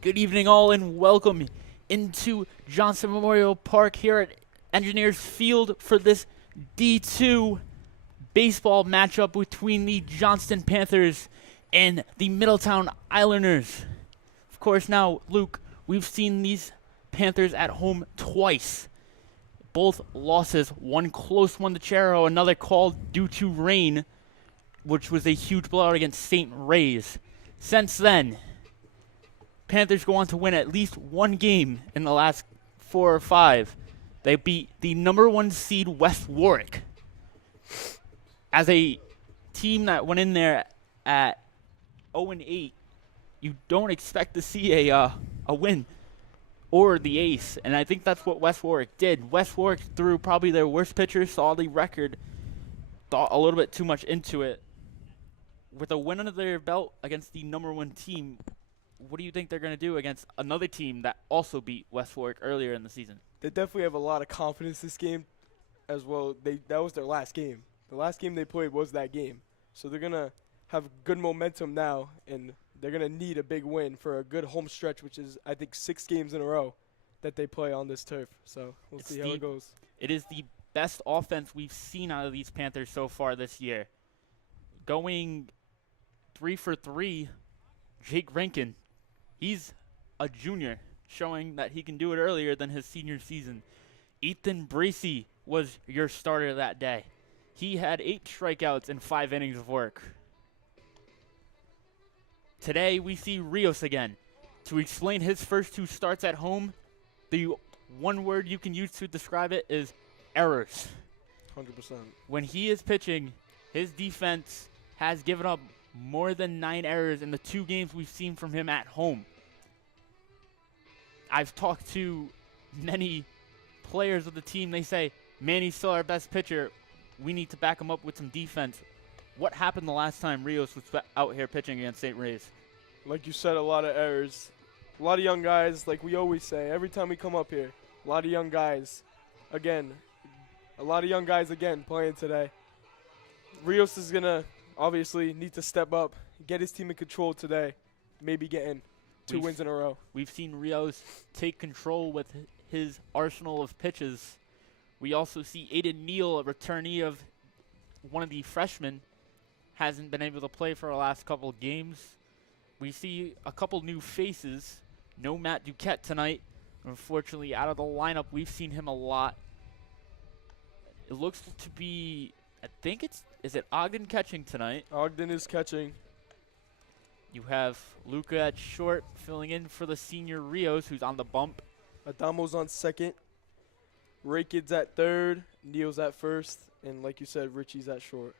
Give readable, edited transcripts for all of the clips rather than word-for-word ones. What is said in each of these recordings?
Good evening, all, and welcome into Johnson Memorial Park here at Engineers Field for this D2 baseball matchup between the Johnston Panthers and the Middletown Islanders. Of course, now, Luke, we've seen these Panthers at home twice. Both losses, one close one to Chero, another called due to rain, which was a huge blowout against St. Ray's. Since then, Panthers go on to win at least one game in the last 4 or 5. They beat the number 1 seed West Warwick. As a team that went in there at 0-8, you don't expect to see a win or the ace, and I think that's what West Warwick did. West Warwick threw probably their worst pitcher, saw the record, thought a little bit too much into it. With a win under their belt against the number 1 team, what do you think they're going to do against another team that also beat West Warwick earlier in the season? They definitely have a lot of confidence this game as well. That was their last game. The last game they played was that game. So they're going to have good momentum now, and they're going to need a big win for a good home stretch, which is, I think, 6 games in a row that they play on this turf. So we'll see how it goes. It is the best offense we've seen out of these Panthers so far this year. Going 3 for 3, Jake Rankin. He's a junior, showing that he can do it earlier than his senior season. Ethan Bracey was your starter that day. He had 8 strikeouts and 5 innings of work. Today, we see Rios again. To explain his first 2 starts at home, the one word you can use to describe it is errors. 100%. When he is pitching, his defense has given up more than 9 errors in the 2 games we've seen from him at home. I've talked to many players of the team. They say, Manny's still our best pitcher. We need to back him up with some defense. What happened the last time Rios was out here pitching against St. Ray's? Like you said, a lot of errors. A lot of young guys, like we always say, every time we come up here, a lot of young guys. Again, a lot of young guys again playing today. Rios is going to obviously need to step up, get his team in control today, maybe getting 2 wins in a row. We've seen Rios take control with his arsenal of pitches. We also see Aiden Neal, a returnee of one of the freshmen, hasn't been able to play for the last couple of games. We see a couple new faces. No Matt Duquette tonight. Unfortunately, out of the lineup, we've seen him a lot. It looks to be, is it Ogden catching tonight? Ogden is catching. You have Luca at short, filling in for the senior Rios, who's on the bump. Adamo's on second. Raykid's at third. Neal's at first. And like you said, Richie's at short.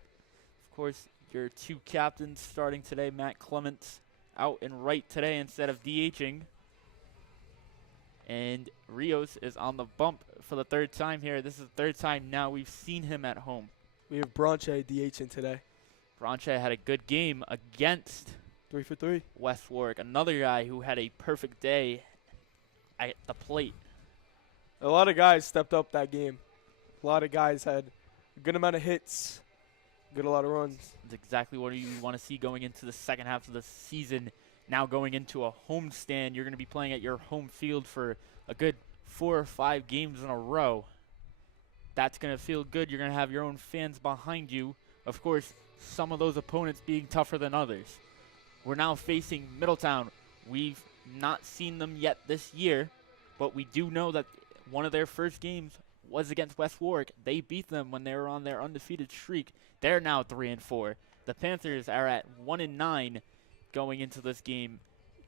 Of course, your 2 captains starting today. Matt Clements out in right today instead of DHing. And Rios is on the bump for the 3rd time here. This is the 3rd time now we've seen him at home. We have Bronche DHing today. Bronche had a good game against 3 for 3. West Warwick, another guy who had a perfect day at the plate. A lot of guys stepped up that game. A lot of guys had a good amount of hits, a lot of runs. That's exactly what you want to see going into the second half of the season. Now going into a home stand, you're going to be playing at your home field for a good 4 or 5 games in a row. That's going to feel good. You're going to have your own fans behind you. Of course, some of those opponents being tougher than others. We're now facing Middletown. We've not seen them yet this year, but we do know that one of their first games was against West Warwick. They beat them when they were on their undefeated streak. They're now 3-4. The Panthers are at 1-9 going into this game,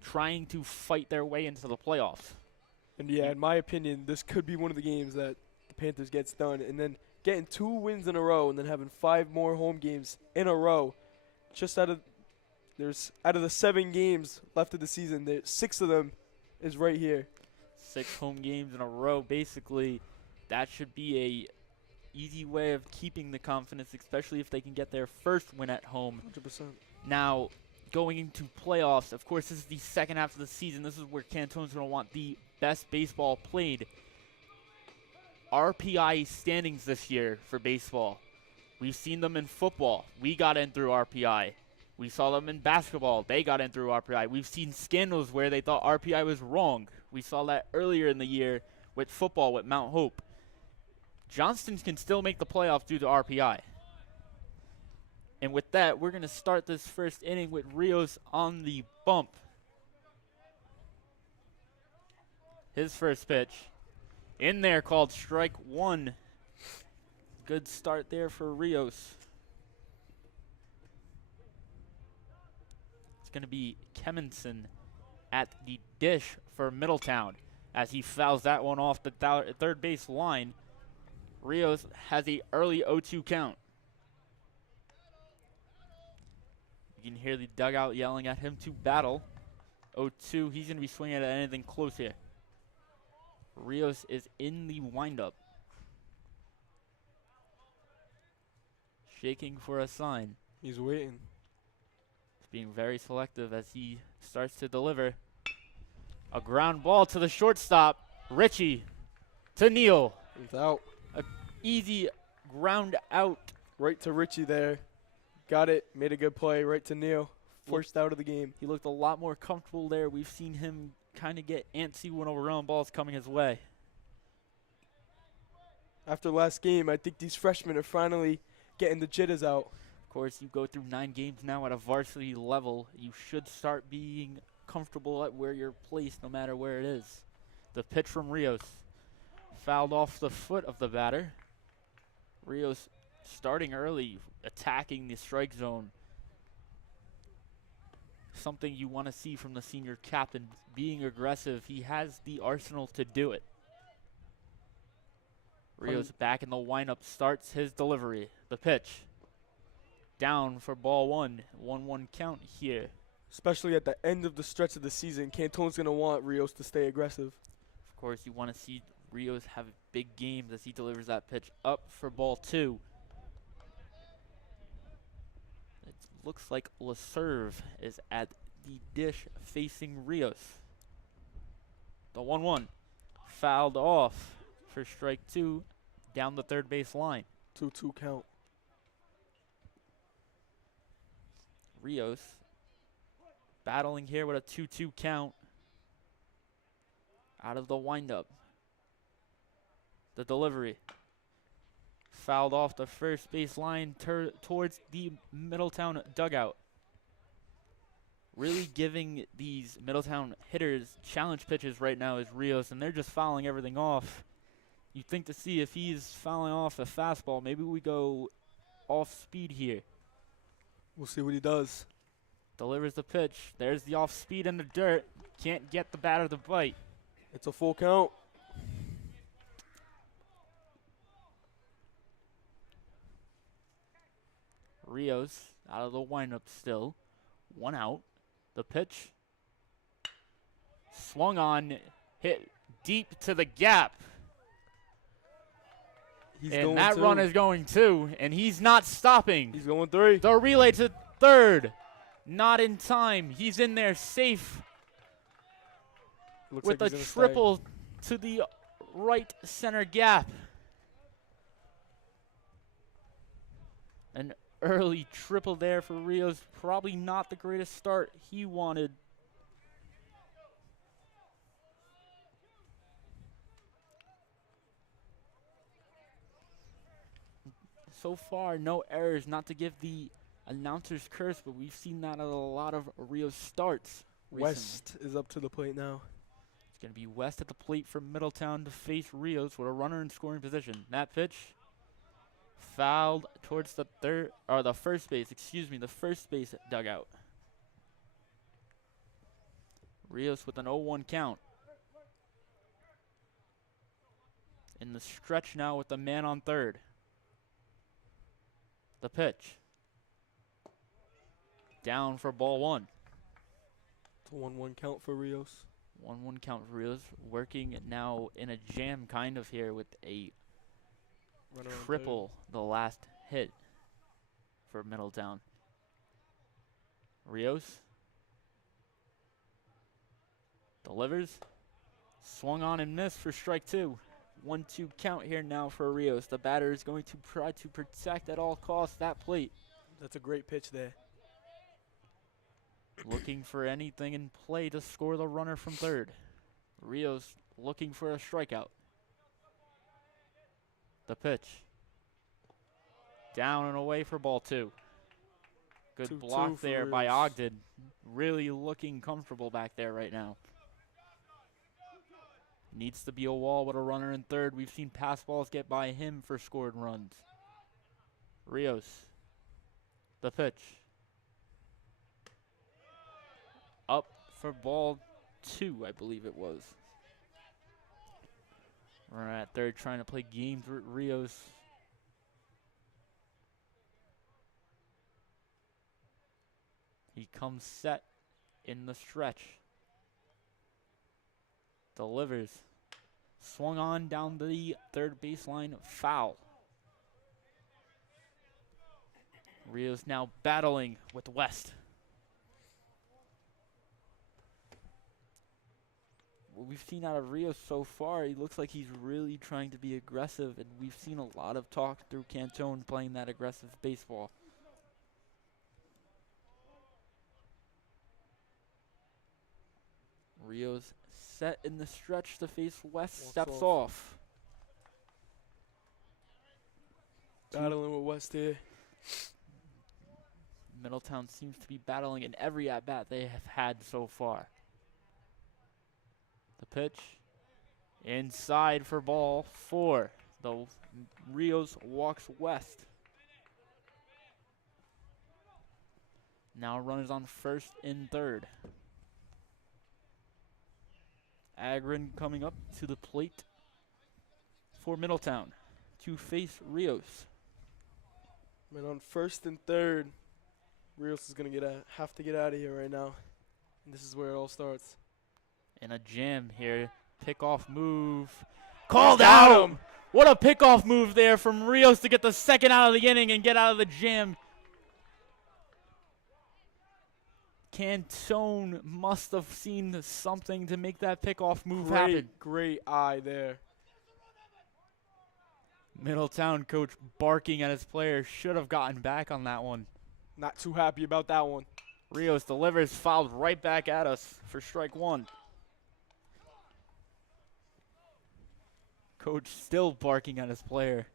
trying to fight their way into the playoffs. And yeah, in my opinion, this could be one of the games that the Panthers gets done. And then getting 2 wins in a row and then having 5 more home games in a row. Just out of the 7 games left of the season, 6 of them is right here. 6 home games in a row, basically. That should be a easy way of keeping the confidence, especially if they can get their first win at home. 100%. Now, going into playoffs, of course, this is the second half of the season. This is where Cantone's going to want the best baseball played. RPI standings this year for baseball. We've seen them in football. We got in through RPI. We saw them in basketball. They got in through RPI. We've seen scandals where they thought RPI was wrong. We saw that earlier in the year with football with Mount Hope. Johnston can still make the playoffs due to RPI. And with that, we're going to start this first inning with Rios on the bump. His first pitch. In there, called strike one. Good start there for Rios. It's going to be Kemenson at the dish for Middletown as he fouls that one off the third base line. Rios has a early 0-2 count. You can hear the dugout yelling at him to battle. 0-2, he's going to be swinging at anything close here. Rios is in the windup. Shaking for a sign. He's waiting. He's being very selective as he starts to deliver. A ground ball to the shortstop. Richie to Neal. He's out. A easy ground out. Right to Richie there. Got it. Made a good play. Right to Neal. Forced out of the game. He looked a lot more comfortable there. We've seen him kind of get antsy when a ground ball is coming his way. After last game, I think these freshmen are finally getting the jitters out. Of course, you go through 9 games now at a varsity level. You should start being comfortable at where you're placed, no matter where it is. The pitch from Rios. Fouled off the foot of the batter. Rios starting early, attacking the strike zone. Something you want to see from the senior captain, being aggressive. He has the arsenal to do it. Rios back in the windup, starts his delivery. The pitch. Down for ball one. 1-1 count here. Especially at the end of the stretch of the season, Cantone's going to want Rios to stay aggressive. Of course, you want to see Rios have big games as he delivers that pitch up for ball 2. It looks like LaServe is at the dish facing Rios. The 1-1 fouled off for strike 2 down the third base line. 2-2 count. Rios battling here with a 2-2 count. Out of the windup. The delivery. Fouled off the first base line towards the Middletown dugout. Really giving these Middletown hitters challenge pitches right now is Rios, and they're just fouling everything off. You'd think to see if he's fouling off a fastball, maybe we go off speed here. We'll see what he does. Delivers the pitch. There's the off speed in the dirt. Can't get the batter to bite. It's a full count. Rios out of the windup still. 1 out. The pitch. Swung on. Hit deep to the gap. And that run is going 2, and he's not stopping. He's going 3. The relay to third. Not in time. He's in there safe. Looks with like a triple to the right center gap. An early triple there for Rios. Probably not the greatest start he wanted. So far, no errors, not to give the announcer's curse, but we've seen that at a lot of Rios starts recently. West is up to the plate now. It's going to be West at the plate for Middletown to face Rios with a runner in scoring position. That pitch fouled towards the first base dugout. Rios with an 0-1 count. In the stretch now with the man on third. The pitch. Down for ball 1. It's a 1-1 count for Rios. 1-1 count for Rios. Working now in a jam kind of here with a triple the last hit for Middletown. Rios delivers. Swung on and missed for strike 2. 1-2 count here now for Rios. The batter is going to try to protect at all costs that plate. That's a great pitch there. looking for anything in play to score the runner from third. Rios looking for a strikeout. The pitch. Down and away for ball 2. Good 2-2 block for there by Rios. Ogden. Really looking comfortable back there right now. Needs to be a wall with a runner in third. We've seen pass balls get by him for scored runs. Rios. The pitch. Up for ball 2, I believe it was. We're at third trying to play games with Rios. He comes set in the stretch. Delivers. Swung on down the third baseline. Foul. Rios now battling with West. What we've seen out of Rios so far, he looks like he's really trying to be aggressive, and we've seen a lot of talk through Cantone playing that aggressive baseball. Rios set in the stretch to face West, steps off. Battling with West here. Middletown seems to be battling in every at-bat they have had so far. The pitch inside for ball 4. The Rios walks West. Now runners on first and third. Agrin coming up to the plate for Middletown to face Rios. Man, on first and third, Rios is gonna have to get out of here right now. And this is where it all starts. In a jam here, pickoff move. Called out! What a pickoff move there from Rios to get the second out of the inning and get out of the jam. Cantone must have seen something to make that pickoff move happen. Great eye there. Middletown coach barking at his players. Should have gotten back on that one. Not too happy about that one. Rios delivers, fouled right back at us for strike 1. Coach still barking at his player.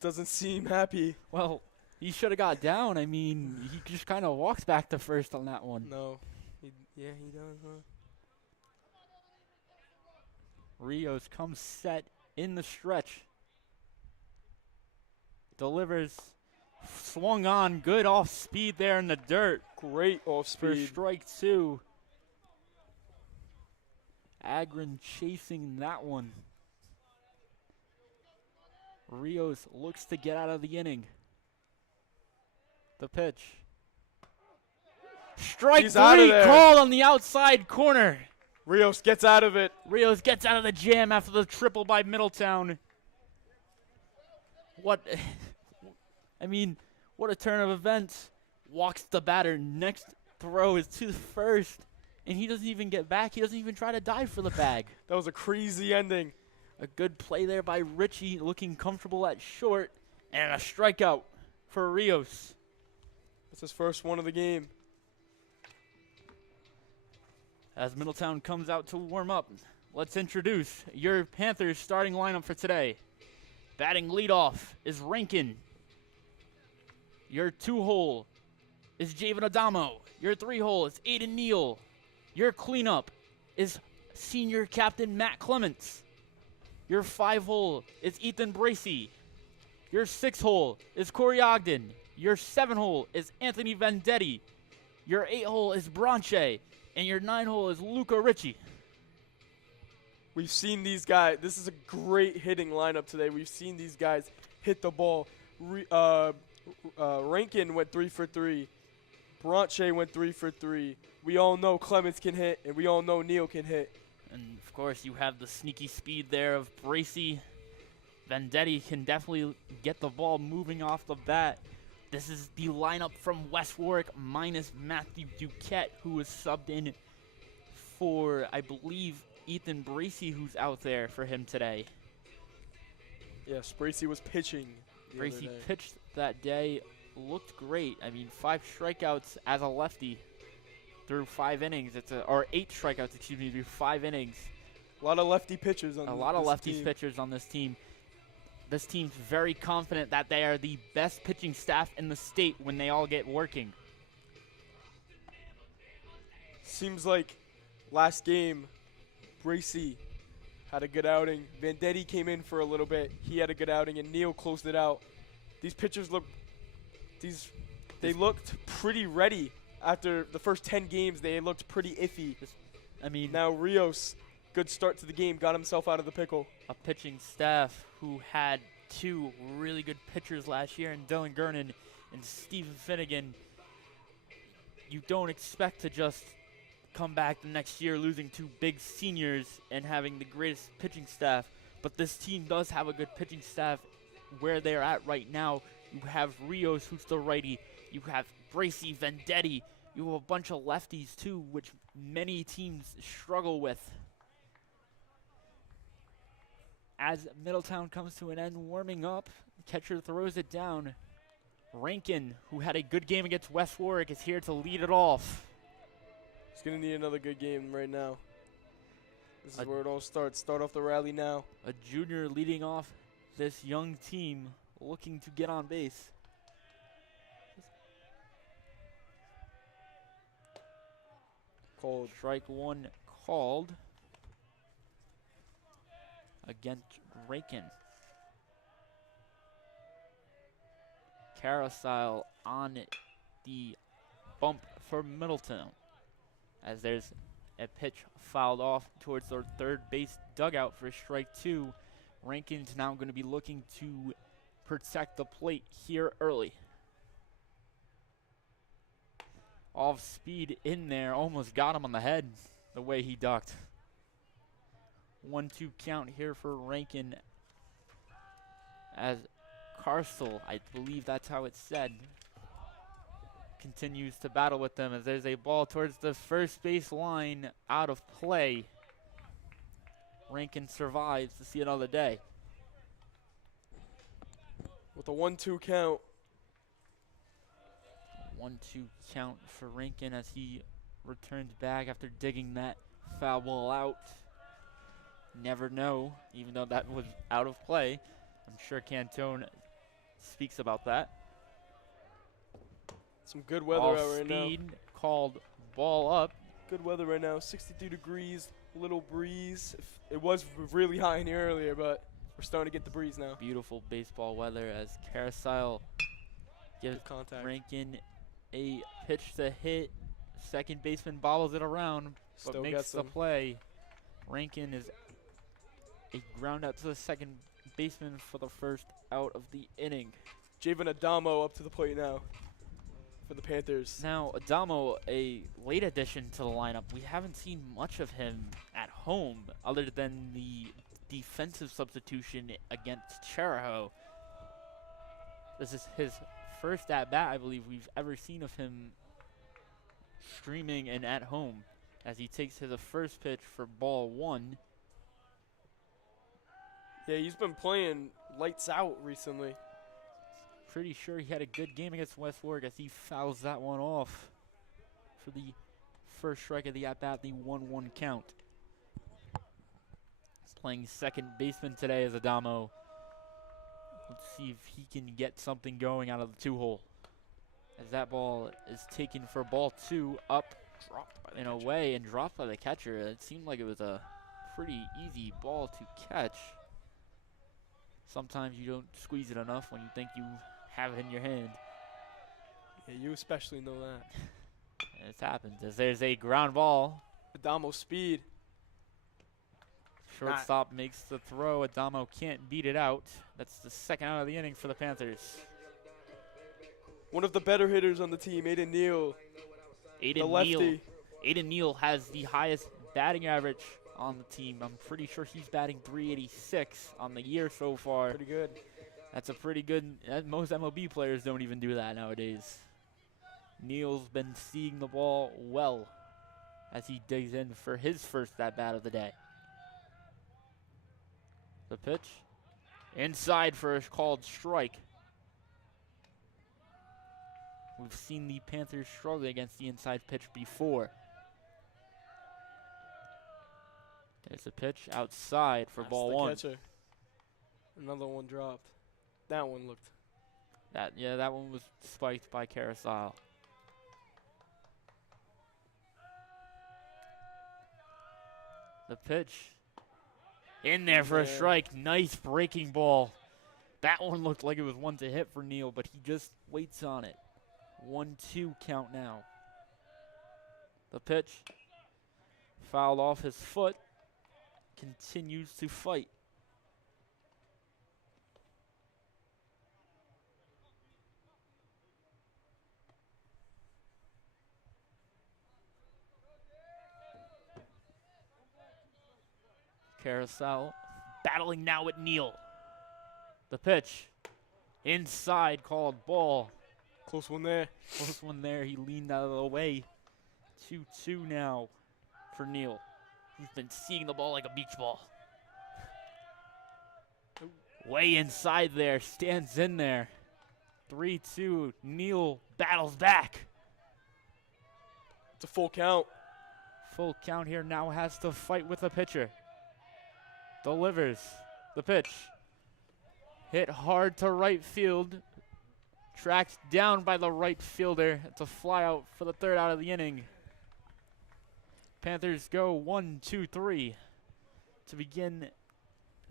Doesn't seem happy. Well, he should have got down. I mean, he just kind of walks back to first on that one. No. He does, huh? Rios comes set in the stretch. Delivers. Swung on. Good off speed there in the dirt. Great off For speed. strike 2. Agrin chasing that one. Rios looks to get out of the inning. The pitch. Strike He's out of 3 there. called on the outside corner. Rios gets out of it. Rios gets out of the jam after the triple by Middletown. What? I mean, what a turn of events. Walks the batter. Next throw is to the first, and he doesn't even get back. He doesn't even try to dive for the bag. That was a crazy ending. A good play there by Richie, looking comfortable at short, and a strikeout for Rios. That's his first one of the game. As Middletown comes out to warm up, let's introduce your Panthers starting lineup for today. Batting leadoff is Rankin. Your 2-hole is Javen Adamo. Your 3-hole is Aiden Neal. Your cleanup is senior captain Matt Clements. Your 5-hole is Ethan Bracey. Your 6-hole is Corey Ogden. Your 7-hole is Anthony Vendetti. Your 8-hole is Branche. And your 9-hole is Luca Ritchie. We've seen these guys. This is a great hitting lineup today. We've seen these guys hit the ball. Rankin went 3 for 3. Branche went 3 for 3. We all know Clements can hit, and we all know Neal can hit. And, of course, you have the sneaky speed there of Bracey. Vendetti can definitely get the ball moving off the bat. This is the lineup from West Warwick minus Matthew Duquette, who was subbed in for, I believe, Ethan Bracey, who's out there for him today. Yes, Bracey was pitching the other Bracey day. pitched that day, looked great. I mean, 5 strikeouts as a lefty. through 5 innings. Or 8 strikeouts, excuse me, through 5 innings. A lot of lefty pitchers on A lot of this lefties team. pitchers on this team. This team's very confident that they are the best pitching staff in the state when they all get working. Seems like last game, Bracy had a good outing. Vendetti came in for a little bit. He had a good outing, and Neal closed it out. These pitchers looked pretty ready. After the first 10 games, they looked pretty iffy. Now Rios, good start to the game, got himself out of the pickle. A pitching staff who had 2 really good pitchers last year in Dylan Gernon and Stephen Finnegan. You don't expect to just come back the next year losing 2 big seniors and having the greatest pitching staff, but this team does have a good pitching staff where they're at right now. You have Rios, who's the righty. You have Bracy, Vendetti. You have a bunch of lefties too, which many teams struggle with. As Middletown comes to an end, warming up, catcher throws it down. Rankin, who had a good game against West Warwick, is here to lead it off. He's going to need another good game right now. This is where it all starts. Start off the rally now. A junior leading off this young team, looking to get on base. Cold. Strike 1 called against Rankin. Carousel on the bump for Middleton, as there's a pitch fouled off towards the third base dugout for strike 2. Rankin's now going to be looking to protect the plate here early. Off speed in there, almost got him on the head the way he ducked. 1-2 count here for Rankin, as Carsel, I believe that's how it's said, continues to battle with them, as there's a ball towards the first base line, out of play. Rankin survives to see another day. With a 1-2 count. 1-2 count for Rankin as he returns back after digging that foul ball out. Never know, even though that was out of play. I'm sure Cantone speaks about that. Some good weather Off out right now. speed, called ball up. Good weather right now. 62 degrees, little breeze. It was really hot in here earlier, but we're starting to get the breeze now. Beautiful baseball weather as Carousel gives Contact. Rankin a pitch to hit. Second baseman bobbles it around, but Still makes gets the him. play. Rankin is a ground out to the second baseman for the first out of the inning. Javen Adamo up to the plate now for the Panthers. Now, Adamo, a late addition to the lineup. We haven't seen much of him at home other than the defensive substitution against Charahoe. This is his first at-bat, I believe, we've ever seen of him streaming and at home, as he takes to the first pitch for ball 1. Yeah, he's been playing lights out recently. Pretty sure he had a good game against West Warwick as he fouls that one off for the first strike of the at-bat, the 1-1 count. Playing second baseman today is Adamo. Let's see if he can get something going out of the 2-hole. As that ball is taken for ball 2, up, Dropped by the and catcher. away, and dropped by the catcher. It seemed like it was a pretty easy ball to catch. Sometimes you don't squeeze it enough when you think you have it in your hand. Yeah, you especially know that. And it happens as there's a ground ball. Adamo speed. Shortstop makes the throw. Adamo can't beat it out. That's the second out of the inning for the Panthers. One of the better hitters on the team, Aiden Neal. The lefty. Aiden Neal has the highest batting average on the team. I'm pretty sure he's batting .386 on the year so far. Pretty good. That's a pretty good. Most MLB players don't even do that nowadays. Neal's been seeing the ball well as he digs in for his first at-bat of the day. The pitch inside for a called strike. We've seen the Panthers struggle against the inside pitch before. There's a pitch outside for ball one. Catcher. Another one dropped. That one looked. That one was spiked by Carousel. The pitch in there for a strike. Nice breaking ball. That one looked like it was one to hit for Neal, but he just waits on it. 1-2 count now. The pitch fouled off his foot. Continues to fight. Carousel battling now with Neal. The pitch inside, called ball. Close one there. Close one there. He leaned out of the way. 2-2 now for Neal. He's been seeing the ball like a beach ball. Way inside there, stands in there. 3-2. Neal battles back. It's a full count. Full count here, now has to fight with the pitcher. Delivers the pitch. Hit hard to right field. Tracked down by the right fielder. It's a fly out for the third out of the inning. Panthers go 1-2-3 to begin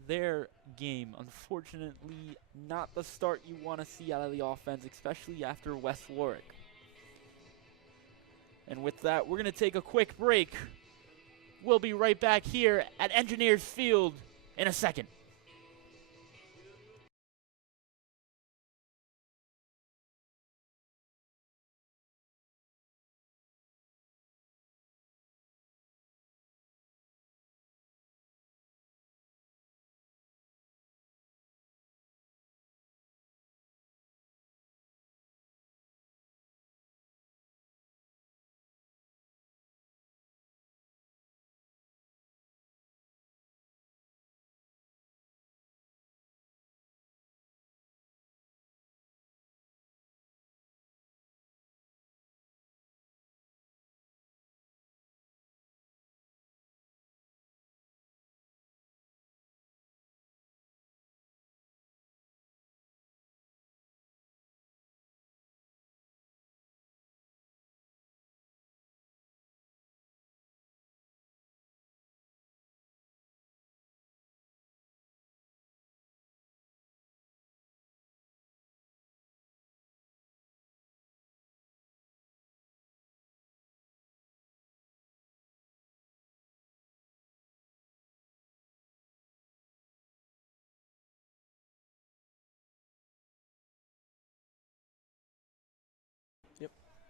their game. Unfortunately, not the start you want to see out of the offense, especially after West Warwick. And with that, we're going to take a quick break. We'll be right back here at Engineers Field in a second.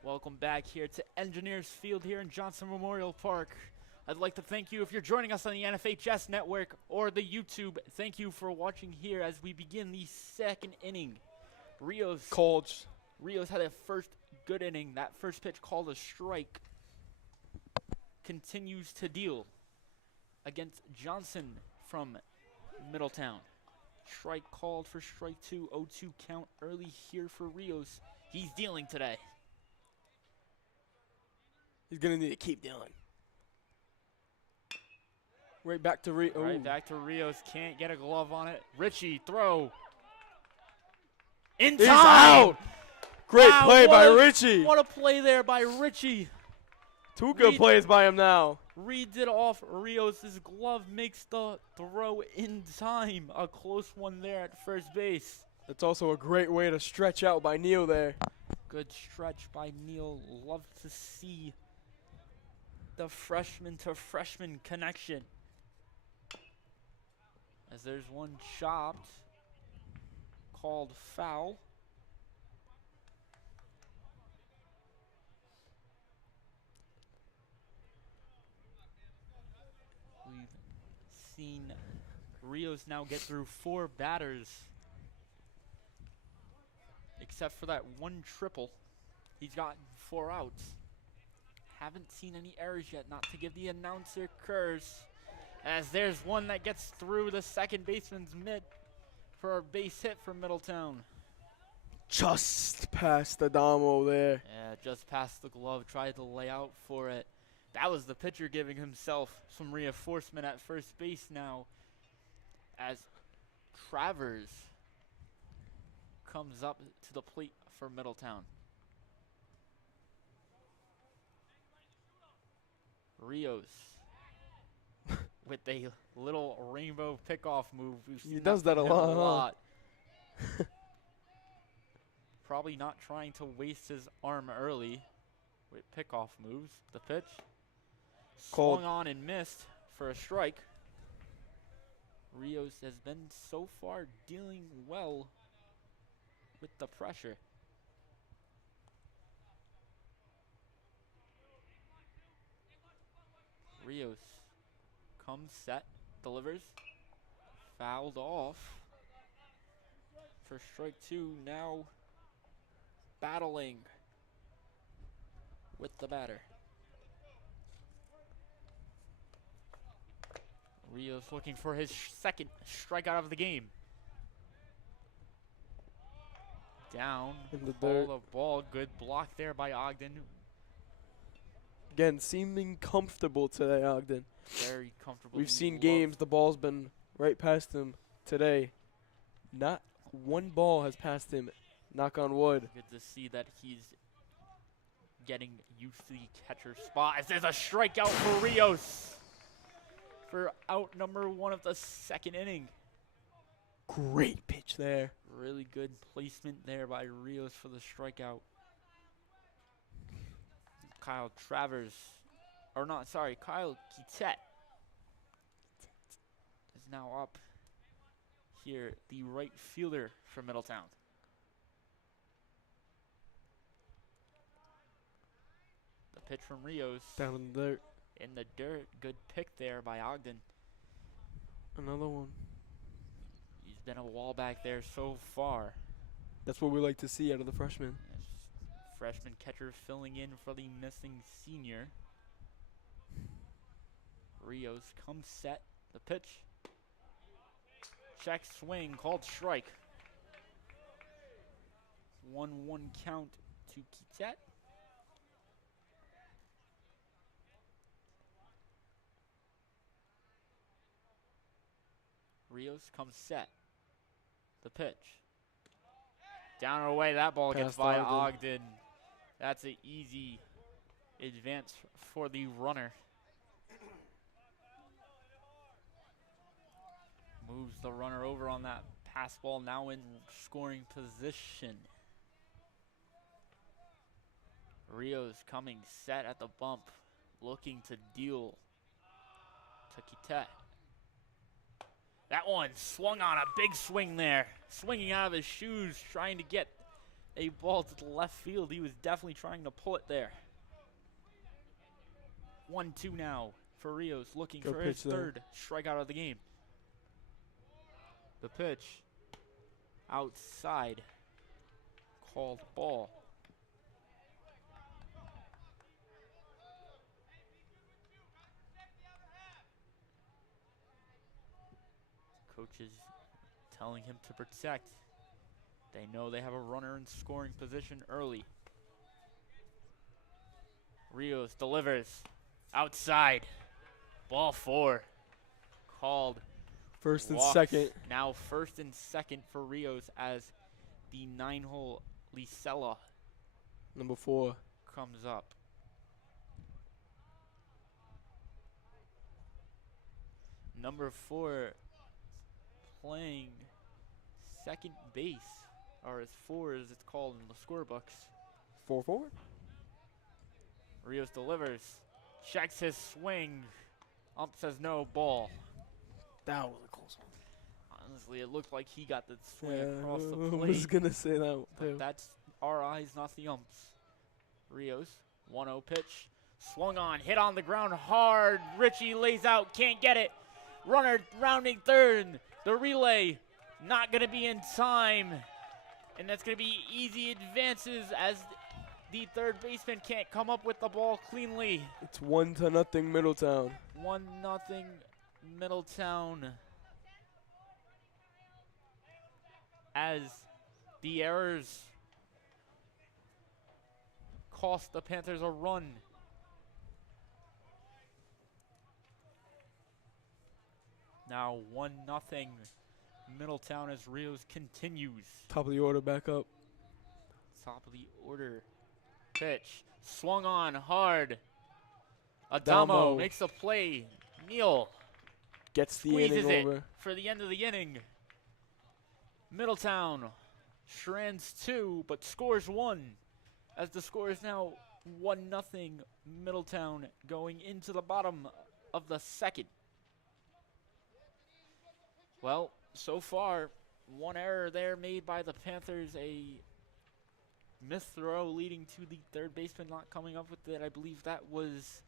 Welcome back here to Engineers Field here in Johnson Memorial Park. I'd like to thank you if you're joining us on the NFHS network or the YouTube. Thank you for watching here as we begin the second inning. Rios had a first good inning. That first pitch called a strike. Continues to deal against Johnson from Middletown. Strike called for strike two. 0-2 count early here for Rios. He's dealing today. He's going to need to keep dealing. Right back to Rios. Right back to Rios. Can't get a glove on it. Richie, throw. In time. He's out. Great play by Richie. What a play there by Richie. Two good plays by him now. Reads it off Rios' glove, makes the throw in time. A close one there at first base. That's also a great way to stretch out by Neal there. Good stretch by Neal. Love to see the freshman to freshman connection. As there's one chopped, called foul. We've seen Rios now get through 4 batters. Except for that one triple. He's got 4 outs. Haven't seen any errors yet, not to give the announcer curse. As there's one that gets through the second baseman's mitt for a base hit for Middletown. Just past the Damo there. Yeah, just past the glove, tried to lay out for it. That was the pitcher giving himself some reinforcement at first base now as Travers comes up to the plate for Middletown. Rios with a little rainbow pickoff move. He does that a lot. Probably not trying to waste his arm early with pickoff moves. The pitch Called. swung on and missed for a strike. Rios has been so far dealing well with the pressure. Rios comes, set, delivers, fouled off for strike two. Now battling with the batter. Rios looking for his second strikeout of the game. Down, In the dirt. the ball, good block there by Ogden. Again, seeming comfortable today, Ogden. Very comfortable. We've seen games, the ball's been right past him today. Not one ball has passed him, knock on wood. Good to see that he's getting used to the catcher spot. As there's a strikeout for Rios for out number one of the second inning. Great pitch there. Really good placement there by Rios for the strikeout. Kyle Kittet is now up here, the right fielder for Middletown. The pitch from Rios. Down in the dirt. In the dirt. Good pick there by Ogden. Another one. He's been a wall back there so far. That's what we like to see out of the freshman. Yes, freshman catcher filling in for the missing senior. Rios comes, set, the pitch. Check, swing, called strike. 1-1 count to Kittet. Rios comes, set, the pitch. Down and away, that ball gets Past by Ogden. Ogden. That's an easy advance for the runner. Moves the runner over on that pass ball, now in scoring position. Rios coming, set at the bump, looking to deal to Kittet. That one swung on, a big swing there. Swinging out of his shoes, trying to get a ball to the left field. He was definitely trying to pull it there. 1-2 now for Rios, looking Good for his pitch there. third strikeout of the game. The pitch outside, called ball. Coaches telling him to protect. They know they have a runner in scoring position early. Rios delivers outside. Ball 4. Called. First and walks. second. Now first and second for Rios as the 9-hole Lisella Number 4. comes up. Number 4 playing second base, or as 4 as it's called in the scorebooks. 4-4. Rios delivers, checks his swing. Ump says no, ball. That was a close one. Honestly, it looked like he got the swing Yeah, across the I plate. was gonna say that But too. that's our eyes, not the umps. Rios, 1-0 pitch. Swung on, hit on the ground hard. Richie lays out, can't get it. Runner rounding third. The relay not going to be in time. And that's going to be easy advances as the third baseman can't come up with the ball cleanly. It's 1-0 Middletown. 1-0 Middletown. As the errors cost the Panthers a run. Now 1-0 Middletown as Rios continues. Top of the order back up. Top of the order. Pitch. Swung on hard. Adamo makes a play. Neal Gets the squeezes inning it over. for the end of the inning. Middletown strands 2, but scores 1. As the score is now 1-0 Middletown going into the bottom of the second. Well, so far, one error there made by the Panthers, a missed throw leading to the third baseman not coming up with it. I believe that was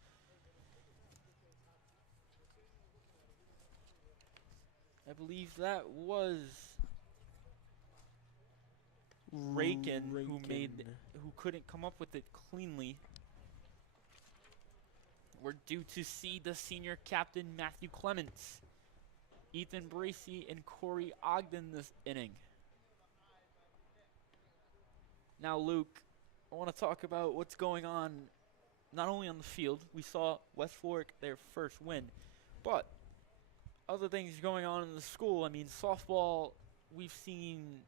Rakin who couldn't come up with it cleanly. We're due to see the senior captain Matthew Clements, Ethan Bracey, and Corey Ogden this inning. Now, Luke, I want to talk about what's going on not only on the field. We saw West Fork their first win, but other things going on in the school. I mean, softball, we've seen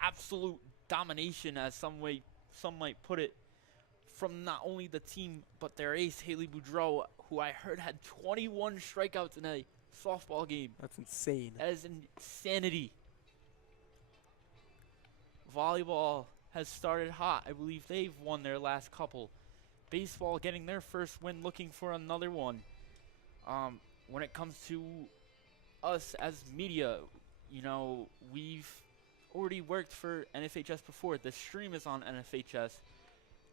absolute domination, as some might put it, from not only the team, but their ace, Haley Boudreau, who I heard had 21 strikeouts in a softball game. That's insane. That is insanity. Volleyball has started hot. I believe they've won their last couple. Baseball getting their first win, looking for another one. When it comes to us as media, you know, we've already worked for NFHS before. The stream is on NFHS.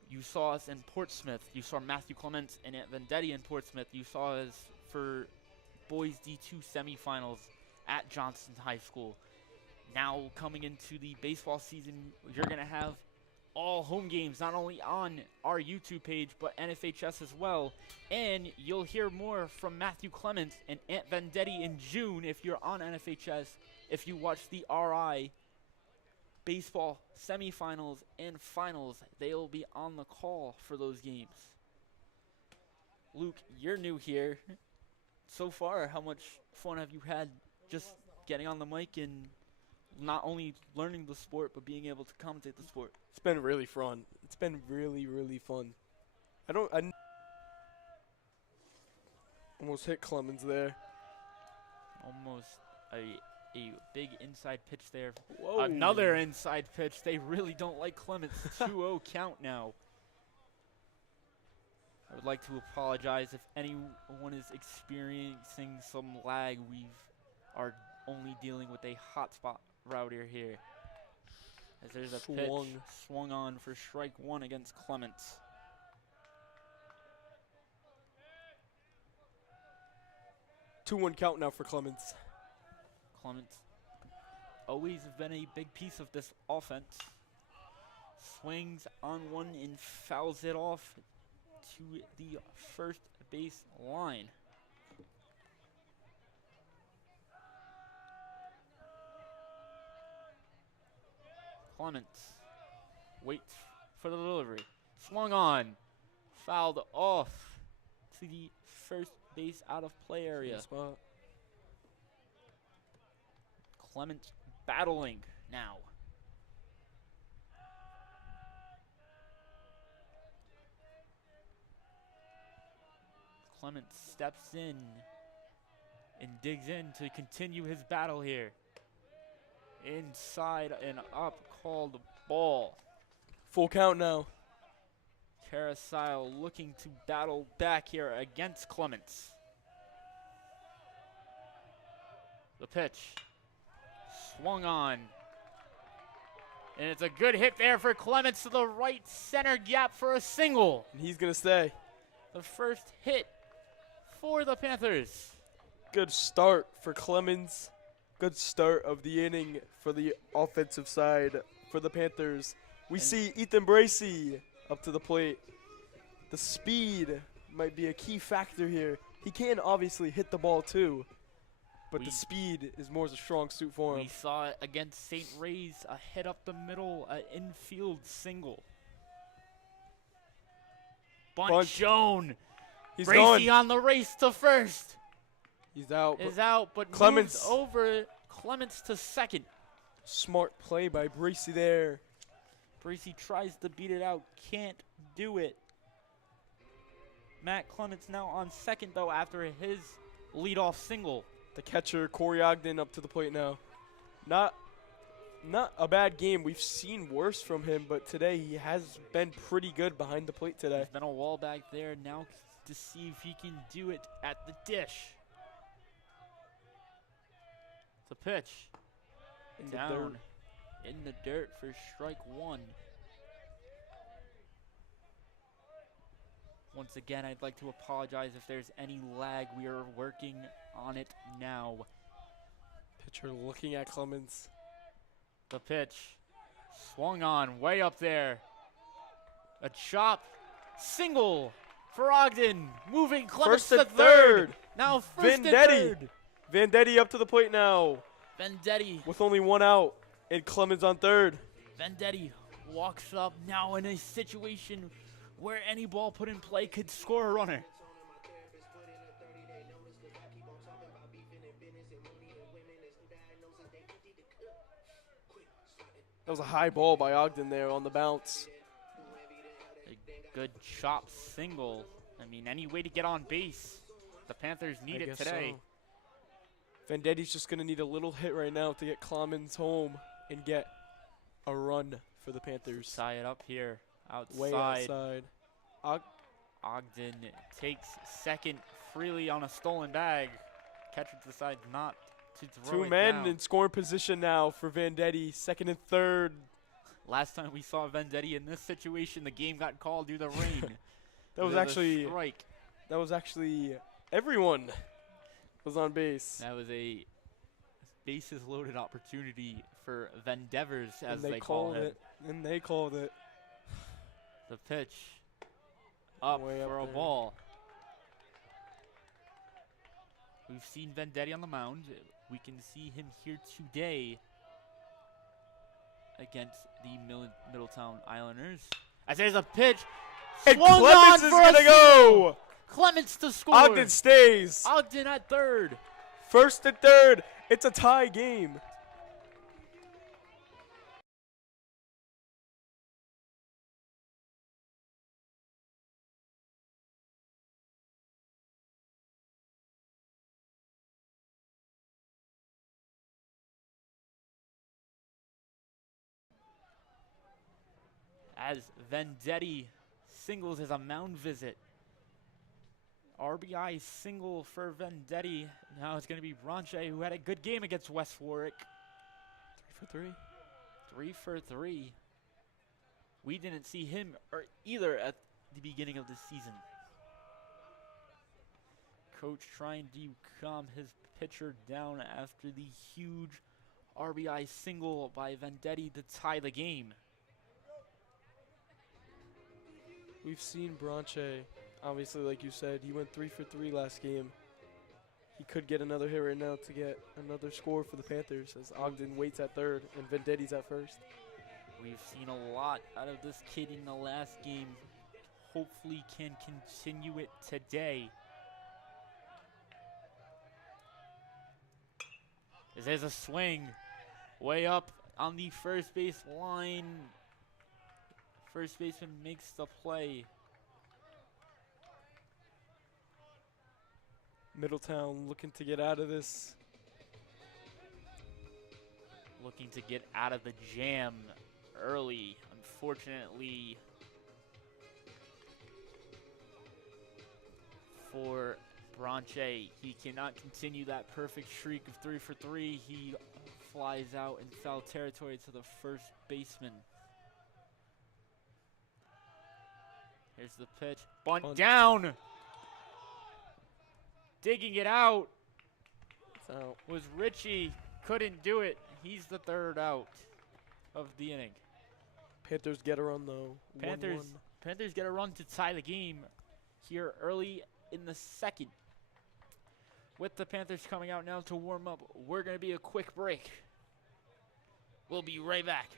You saw us in Portsmouth. You saw Matthew Clements and Ant Vendetti in Portsmouth. You saw us for boys D2 semifinals at Johnston High School. Now coming into the baseball season, you're going to have all home games, not only on our YouTube page, but NFHS as well. And you'll hear more from Matthew Clements and Ant Vendetti in June if you're on NFHS, if you watch the RI baseball semifinals and finals. They'll be on the call for those games. Luke, you're new here. So far, how much fun have you had just getting on the mic and not only learning the sport, but being able to commentate the sport? It's been really fun. It's been really, really fun. I almost hit Clemens there. Almost a big inside pitch there. Whoa. Another inside pitch. They really don't like Clements. 2-0 count now. I would like to apologize if anyone is experiencing some lag. We are only dealing with a hotspot router here. As there's a pitch swung on for strike 1 against Clements. Two-one count now for Clements. Clements always have been a big piece of this offense. Swings on one and fouls it off to the first base line. Clements waits for the delivery. Swung on. Fouled off to the first base out of play area. Spot. Clements battling now. Clements steps in and digs in to continue his battle here. Inside and up, called ball. Full count now. Carasile looking to battle back here against Clements. The pitch. Swung on. And it's a good hit there for Clements to the right center gap for a single. And he's going to stay. The first hit for the Panthers. Good start for Clemens. Good start of the inning for the offensive side for the Panthers. We see Ethan Bracey up to the plate. The speed might be a key factor here. He can obviously hit the ball too, but the speed is more as a strong suit for him. We saw it against St. Ray's, a hit up the middle, an infield single. Bunt shown. He's Bracy going. on the race to first. He's out. Is out, but Clements moves over. Clements to second. Smart play by Bracy there. Bracy tries to beat it out. Can't do it. Matt Clements now on second, though, after his leadoff single. The catcher, Corey Ogden, up to the plate now. Not a bad game. We've seen worse from him, but today he has been pretty good behind the plate today. There's been a wall back there. Now to see if he can do it at the dish. The pitch. In the Down dirt. in the dirt for strike one. Once again, I'd like to apologize if there's any lag. We are working on it now. Pitcher looking at Clemens. The pitch. Swung on, way up there. A chop. Single for Ogden. Moving Clemens First and to third. third. Now first and Vendetti. third. Vendetti up to the plate now Vendetti. with only one out. And Clemens on third. Vendetti walks up now in a situation where any ball put in play could score a runner. That was a high ball by Ogden there on the bounce. A good chop single. I mean, any way to get on base. The Panthers need it today. So. Vendetti's just going to need a little hit right now to get Clemens home and get a run for the Panthers. Tie it up here. Outside. Way outside. Ogden takes second freely on a stolen bag. Catcher decides not to throw Two it men down. in scoring position now for Vendetti. Second and third. Last time we saw Vendetti in this situation, the game got called due to rain. That was There's a actually strike. everyone was on base. That was a bases loaded opportunity for Vendevers, as And they call called him. it. And they called it. The pitch up Way up for a there. ball. We've seen Vendetti on the mound. We can see him here today against the Middletown Islanders. As there's a pitch. And Swung Clemens on is for going a to go. Clemens to score. Ogden stays. Ogden at third. First and third. It's a tie game. As Vendetti singles as a mound visit. RBI single for Vendetti. Now it's going to be Branche, who had a good game against West Warwick. 3 for 3. 3 for 3. We didn't see him either at the beginning of the season. Coach trying to calm his pitcher down after the huge RBI single by Vendetti to tie the game. We've seen Branche, obviously, like you said, he went 3 for 3 last game. He could get another hit right now to get another score for the Panthers as Ogden waits at third and Vendetti's at first. We've seen a lot out of this kid in the last game. Hopefully can continue it today. As there's a swing way up on the first base line. First baseman makes the play. Middletown looking to get out of this. Looking to get out of the jam early. Unfortunately for Branche, he cannot continue that perfect streak of 3 for 3. He flies out in foul territory to the first baseman. Here's the pitch. Bunt down. Digging it out So was Richie. Couldn't do it. He's the third out of the inning. Panthers get a run though. Panthers get a run to tie the game here early in the second. With the Panthers coming out now to warm up, we're going to be a quick break. We'll be right back.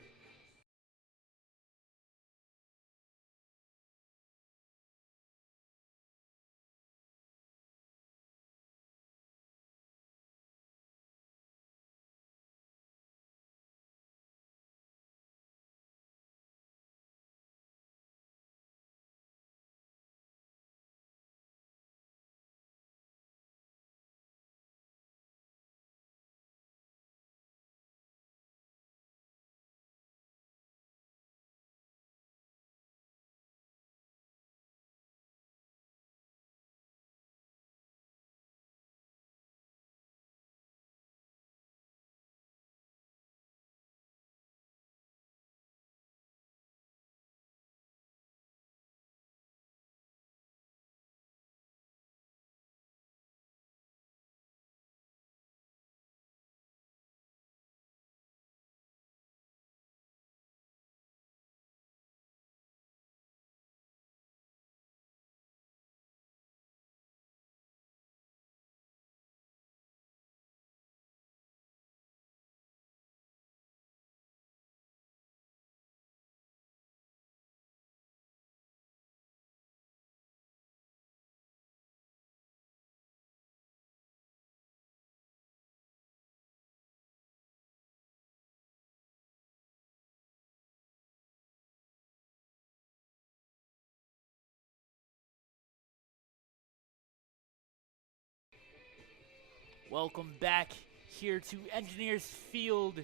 Welcome back here to Engineers Field.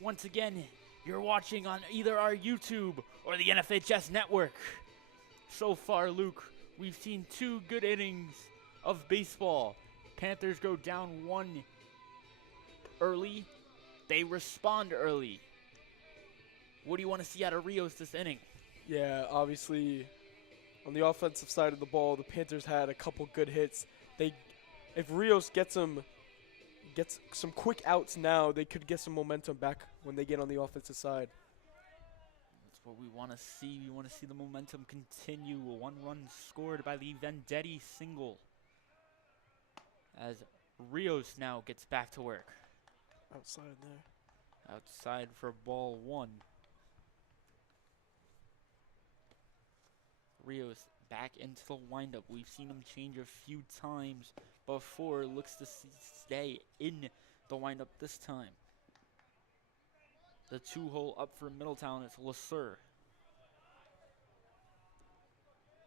Once again, you're watching on either our YouTube or the NFHS network. So far, Luke, we've seen 2 good innings of baseball. Panthers go down 1 early. They respond early. What do you want to see out of Rios this inning? Yeah, obviously, on the offensive side of the ball, the Panthers had a couple good hits. If Rios gets some quick outs now, they could get some momentum back when they get on the offensive side. That's what we want to see. We want to see the momentum continue. 1 run scored by the Vendetti single, as Rios now gets back to work. Outside there. Outside for ball 1. Rios back into the windup. We've seen him change a few times before. Looks to stay in the windup this time. The 2-hole up for Middletown is LeSueur.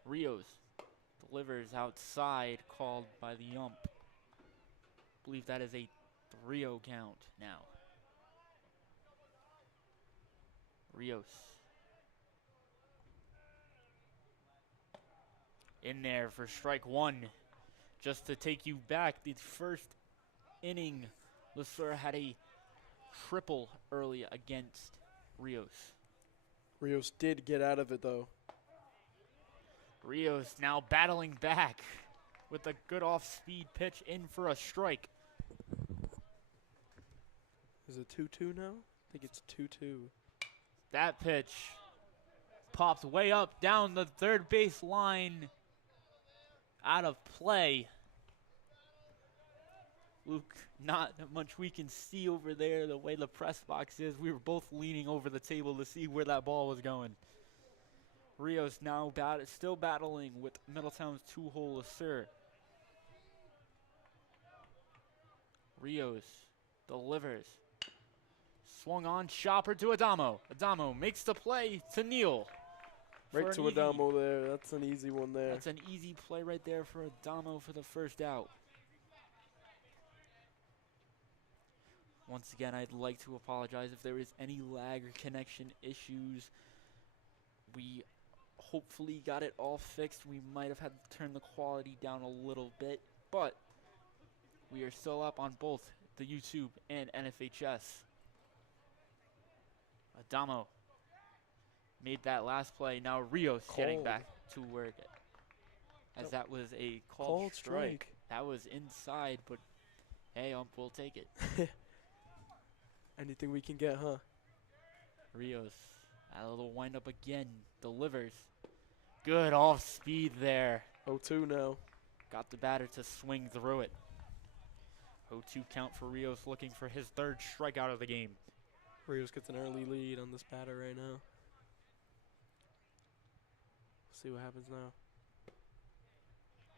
Rios delivers outside, called by the ump. Believe that is a 3-0 count now. Rios in there for strike 1. Just to take you back, the first inning, LeSueur had a triple early against Rios. Rios did get out of it, though. Rios now battling back with a good off-speed pitch in for a strike. Is it 2-2 now? I think it's 2-2. That pitch popped way up down the third base line. Out of play. Luke, not much we can see over there the way the press box is. We were both leaning over the table to see where that ball was going. Rios now still battling with Middletown's 2-hole LeSueur. Rios delivers. Swung on, chopper to Adamo. Adamo makes the play to Neal. Right to Adamo there. That's an easy one there. That's an easy play right there for Adamo for the first out. Once again, I'd like to apologize if there is any lag or connection issues. We hopefully got it all fixed. We might have had to turn the quality down a little bit, but we are still up on both the YouTube and NFHS. Adamo made that last play. Now Rios getting back to work, as that was a called strike. That was inside, but hey, ump, we'll take it. Anything we can get, huh? Rios out of the windup again, delivers. Good off speed there. 0-2 now. Got the batter to swing through it. 0-2 count for Rios, looking for his 3rd strikeout of the game. Rios gets an early lead on this batter right now. See what happens now.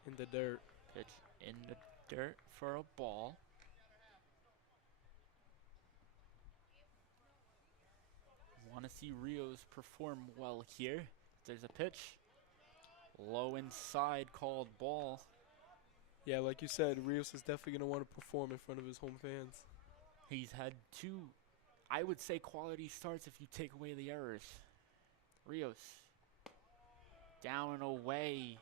In the dirt. Pitch in the dirt for a ball. Want to see Rios perform well here. There's a pitch. Low inside, called ball. Yeah, like you said, Rios is definitely going to want to perform in front of his home fans. He's had 2, I would say, quality starts if you take away the errors. Rios down and away.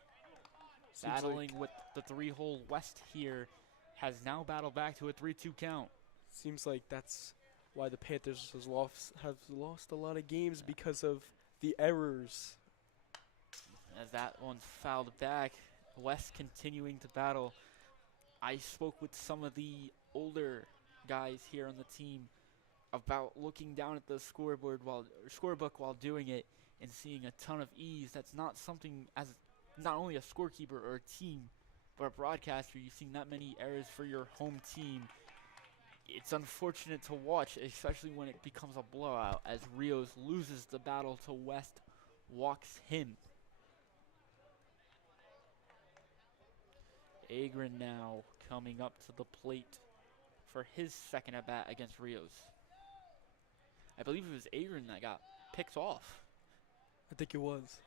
Battling with the 3-hole West here. Has now battled back to a 3-2 count. Seems like that's why the Panthers have lost a lot of games, because of the errors. As that one's fouled back. West continuing to battle. I spoke with some of the older guys here on the team about looking down at the scorebook while doing it and seeing a ton of E's. That's not something, as not only a scorekeeper or a team, but a broadcaster, you've seen that many errors for your home team. It's unfortunate to watch, especially when it becomes a blowout, as Rios loses the battle to West, walks him. Agron now coming up to the plate for his 2nd at-bat against Rios. I believe it was Agron that got picked off. I think it was.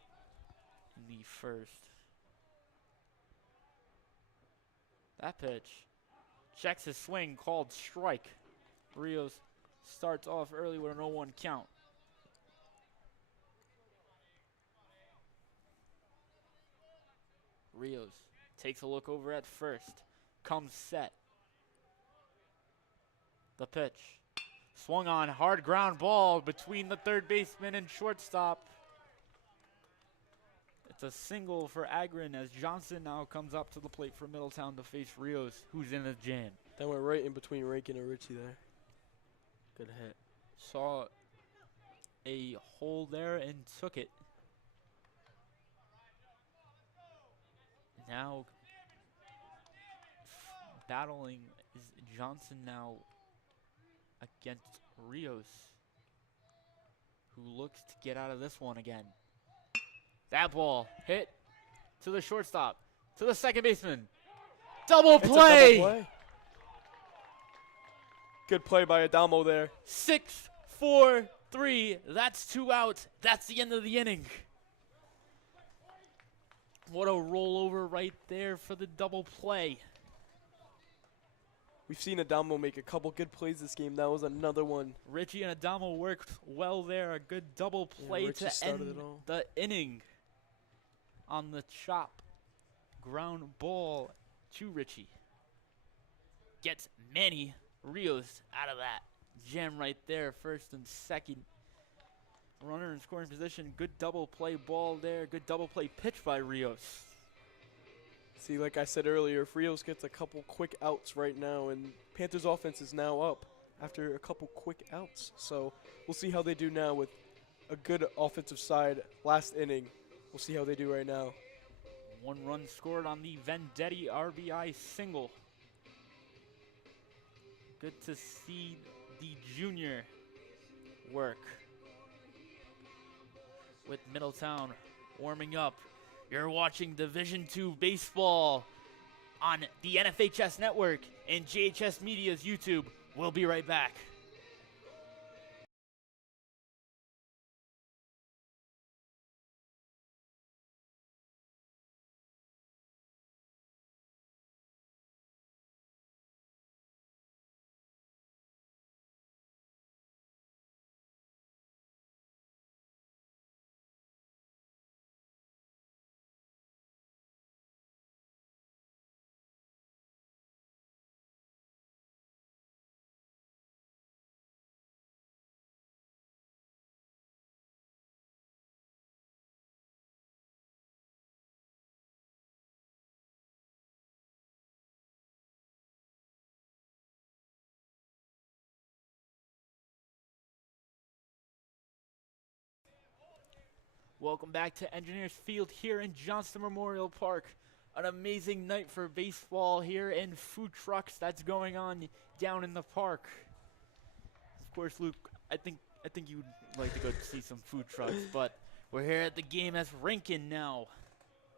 In the 1st. That pitch Checks his swing, called strike. Rios starts off early with an 0-1 count. Rios takes a look over at first. Comes set. The pitch. Swung on, hard ground ball between the third baseman and shortstop. It's a single for Agron as Johnson now comes up to the plate for Middletown to face Rios, who's in the jam. That went right in between Rankin and Richie there. Good hit. Saw a hole there and took it. Now battling is Johnson now against Rios, who looks to get out of this one again. That ball hit to the shortstop, to the second baseman. Double play! Double play. Good play by Adamo there. 6-4-3. That's 2 outs. That's the end of the inning. What a rollover right there for the double play. We've seen Adamo make a couple good plays this game. That was another one. Richie and Adamo worked well there. A good double play to end the inning on the chop. Ground ball to Richie. Gets Manny Rios out of that jam right there, first and second. Runner in scoring position. Good double play ball there. Good double play pitch by Rios. See, like I said earlier, if Rios gets a couple quick outs right now, and Panthers offense is now up after a couple quick outs. So we'll see how they do now with a good offensive side last inning. We'll see how they do right now. 1 run scored on the Vendetti RBI single. Good to see the junior work with Middletown warming up. You're watching Division II baseball on the NFHS Network and JHS Media's YouTube. We'll be right back. Welcome back to Engineers Field here in Johnston Memorial Park. An amazing night for baseball here and food trucks that's going on down in the park. Of course, Luke, I think you'd like to go see some food trucks, but we're here at the game as Rankin now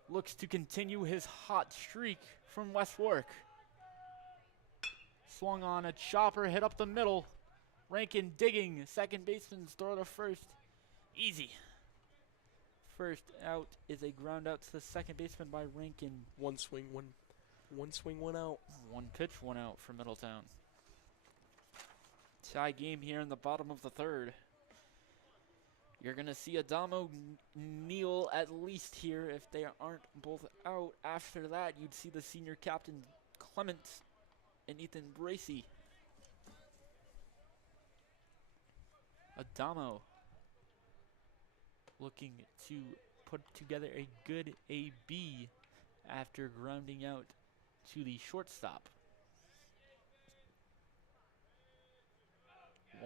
looks to continue his hot streak from West Warwick. Swung on a chopper, hit up the middle. Rankin digging, second baseman's throw to first. Easy. First out is a ground out to the second baseman by Rankin. One swing, one out. One pitch, 1 out for Middletown. Tie game here in the bottom of the third. You're going to see Adamo kneel at least here if they aren't both out. After that, you'd see the senior captain Clement and Ethan Bracey. Adamo looking to put together a good AB after grounding out to the shortstop.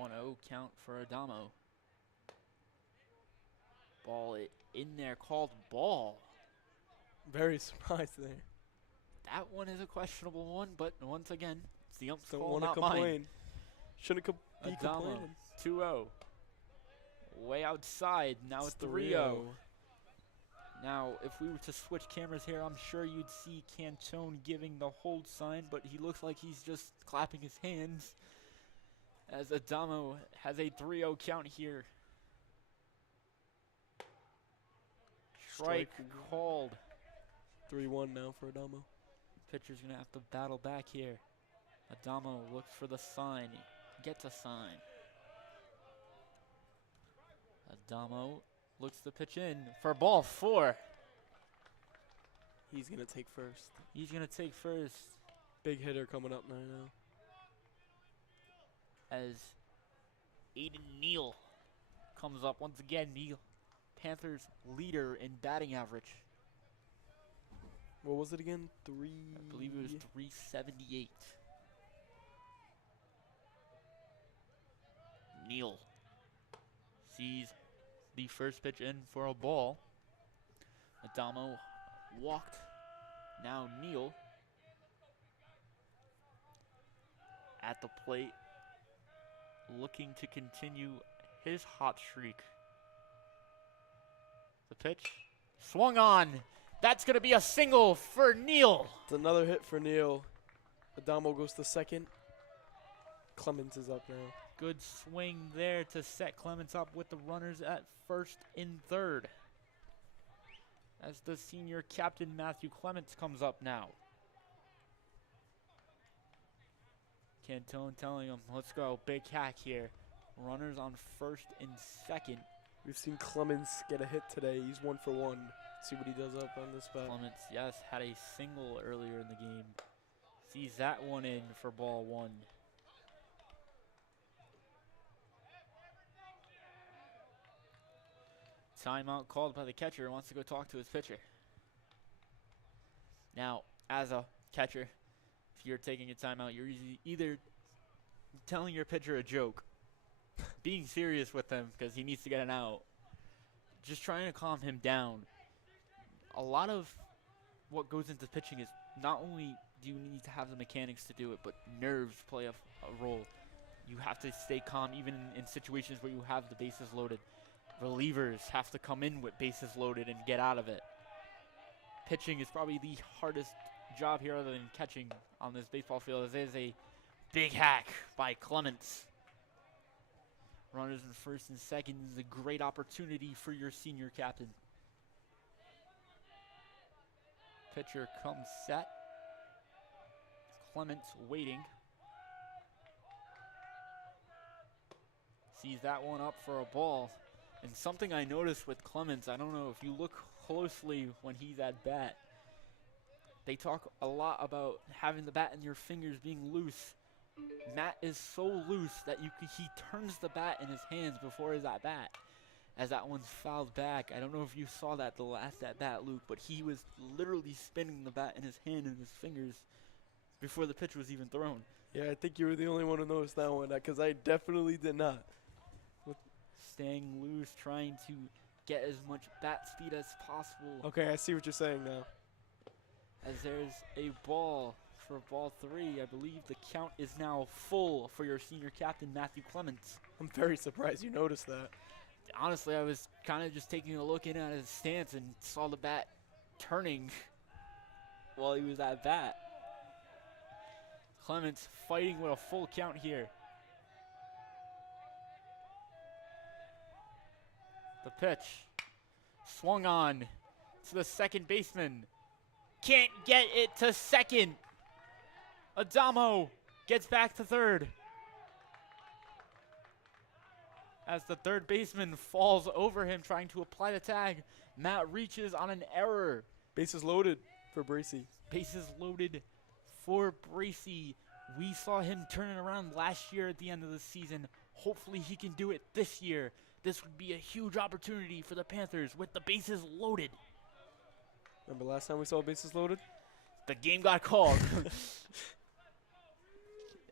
1-0 count for Adamo. Ball in there, called ball. Very surprised there. That one is a questionable one, but once again, it's the ump's Don't call, want to not complain. mine. Shouldn't be Adamo, complaining. 2-0. Way outside, now it's 3-0. Now, if we were to switch cameras here, I'm sure you'd see Cantone giving the hold sign, but he looks like he's just clapping his hands as Adamo has a 3-0 count here. Strike called. 3-1 now for Adamo. Pitcher's going to have to battle back here. Adamo looks for the sign. Gets a sign. Adamo looks to pitch in for ball 4. He's going to take first. He's going to take first Big hitter coming up right now. as Aiden Neal comes up once again. Neal, Panthers leader in batting average. What was it again? I believe it was 378. Neal sees the first pitch in for a ball. Adamo walked. Now Neal at the plate, looking to continue his hot streak. The pitch swung on. That's going to be a single for Neal. It's another hit for Neal. Adamo goes to second. Clemens is up now. Good swing there to set Clemens up with the runners at first and third. As the senior captain, Matthew Clements, comes up now. Cantone telling him, let's go, big hack here. Runners on first and second. We've seen Clemens get a hit today. He's 1 for 1. See what he does up on this bat. Clements, yes, had a single earlier in the game. Sees that one in for ball 1. Timeout called by the catcher. Wants to go talk to his pitcher. Now, as a catcher, if you're taking a timeout, you're either telling your pitcher a joke, being serious with him because he needs to get an out, just trying to calm him down. A lot of what goes into pitching is not only do you need to have the mechanics to do it, but nerves play a role. You have to stay calm even in situations where you have the bases loaded. Relievers have to come in with bases loaded and get out of it. Pitching is probably the hardest job here other than catching on this baseball field, as it is a big hack by Clements. Runners in first and second is a great opportunity for your senior captain. Pitcher comes set. Clements waiting. Sees that one up for a ball. And something I noticed with Clements, I don't know if you look closely when he's at bat, they talk a lot about having the bat in your fingers being loose. Matt is so loose that he turns the bat in his hands before his at bat. As that one's fouled back. I don't know if you saw that the last at bat, Luke, but he was literally spinning the bat in his hand and his fingers before the pitch was even thrown. Yeah, I think you were the only one who noticed that one, because I definitely did not. Staying loose, trying to get as much bat speed as possible. Okay, I see what you're saying now. As there's a ball for ball 3. I believe the count is now full for your senior captain, Matthew Clements. I'm very surprised you noticed that. Honestly, I was kind of just taking a look in at his stance and saw the bat turning while he was at bat. Clements fighting with a full count here. The pitch swung on to the second baseman. Can't get it to second. Adamo gets back to third. As the third baseman falls over him trying to apply the tag, Matt reaches on an error. Bases loaded for Bracey. Bases loaded for Bracey. We saw him turning around last year at the end of the season. Hopefully he can do it this year. This would be a huge opportunity for the Panthers with the bases loaded. Remember last time we saw bases loaded? The game got called.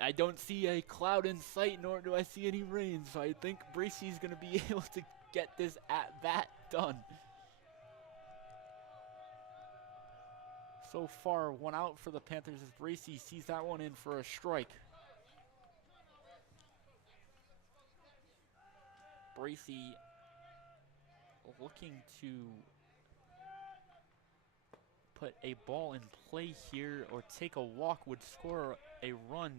I don't see a cloud in sight, nor do I see any rain, so I think Bracey's going to be able to get this at-bat done. So far, one out for the Panthers as Bracey sees that one in for a strike. Bracey looking to put a ball in play here or take a walk, would score a run.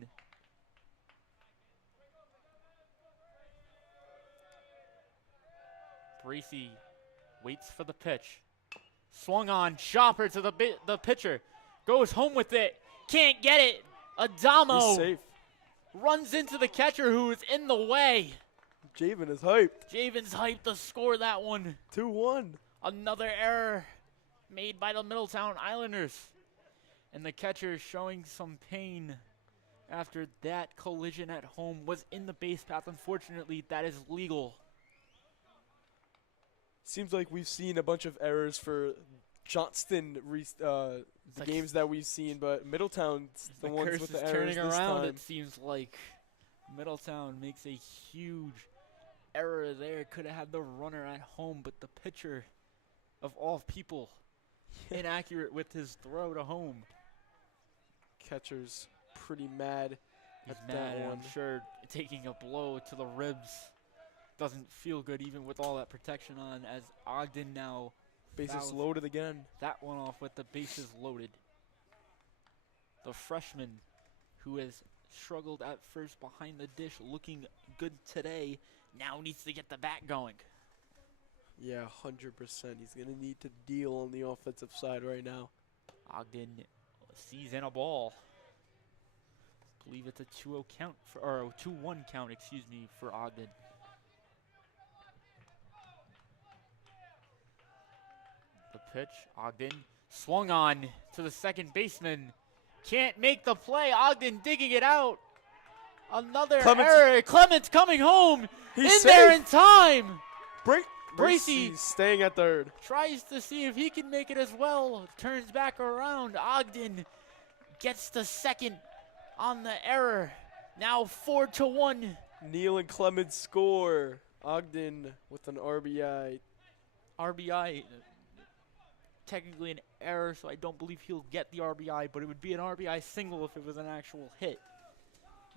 Bracey waits for the pitch. Swung on, chopper to the pitcher. Goes home with it. Can't get it. Adamo He's safe. runs into the catcher who is in the way. Javen is hyped. Javen's hyped to score that one. 2-1. Another error made by the Middletown Islanders. And the catcher showing some pain after that collision at home. Was in the base path. Unfortunately, that is legal. Seems like we've seen a bunch of errors for Johnston the like games that we've seen, but Middletown's the ones curse with is the errors turning this around. time. It seems like Middletown makes a huge error there. Could have had the runner at home, but the pitcher, of all people, inaccurate with his throw to home. Catcher's pretty mad He's at mad, that and one. I'm sure taking a blow to the ribs doesn't feel good even with all that protection on, as Ogden now Bases fouls loaded again. that one off with the bases loaded. The freshman, who has struggled at first behind the dish, looking good today, now needs to get the bat going. Yeah, 100%. He's going to need to deal on the offensive side right now. Ogden sees in a ball. Believe it's a 2-0 count for, or a 2-1 count, excuse me, for Ogden. The pitch, Ogden swung on to the second baseman. Can't make the play. Ogden digging it out. Another error. Clements coming home. He's in there safe. in time. Bracey staying at third. Tries to see if he can make it as well. Turns back around. Ogden gets the second on the error. Now 4-1. Neal and Clemens score. Ogden with an RBI. RBI. Technically an error, so I don't believe he'll get the RBI, but it would be an RBI single if it was an actual hit.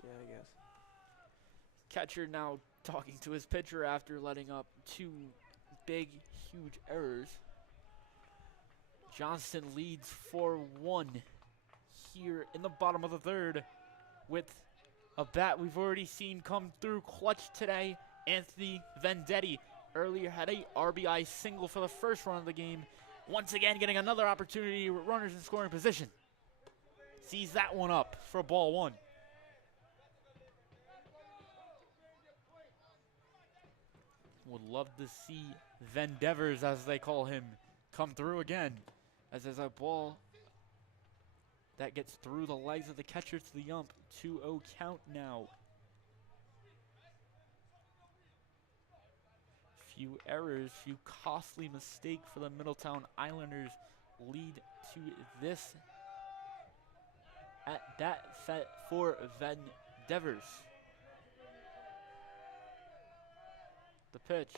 Yeah, I guess. Catcher now talking to his pitcher after letting up two big, huge errors. Johnston leads 4-1 here in the bottom of the third with a bat we've already seen come through clutch today. Anthony Vendetti earlier had a RBI single for the first run of the game. Once again getting another opportunity with runners in scoring position. Sees that one up for ball one. Would love to see Vendevers, as they call him, come through again. As there's a ball that gets through the legs of the catcher to the ump. 2-0 count now. Few errors, few costly mistakes for the Middletown Islanders lead to this at bat for Vendevers. The pitch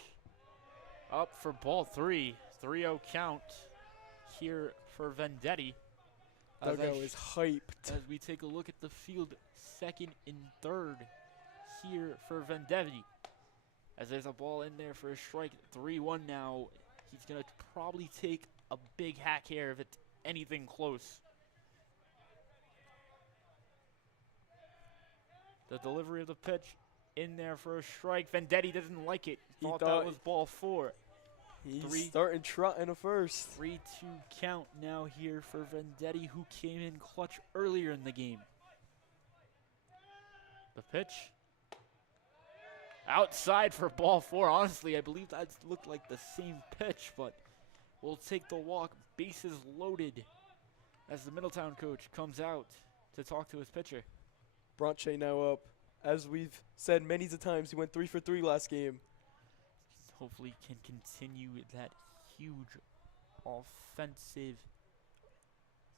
up for ball three. 3-0 count here for Vendetti. Dugout is hyped. As we take a look at the field, second and third here for Vendetti. As there's a ball in there for a strike. 3-1 now. He's going to probably take a big hack here if it's anything close. The delivery of the pitch in there for a strike. Vendetti doesn't like it. Thought that was ball four. He's starting trotting a first. 3-2 count now here for Vendetti, who came in clutch earlier in the game. The pitch. Outside for ball four. Honestly, I believe that looked like the same pitch, but we'll take the walk. Bases loaded as the Middletown coach comes out to talk to his pitcher. Bronche now up. As we've said many times, he went 3 for 3 last game. Hopefully can continue that huge offensive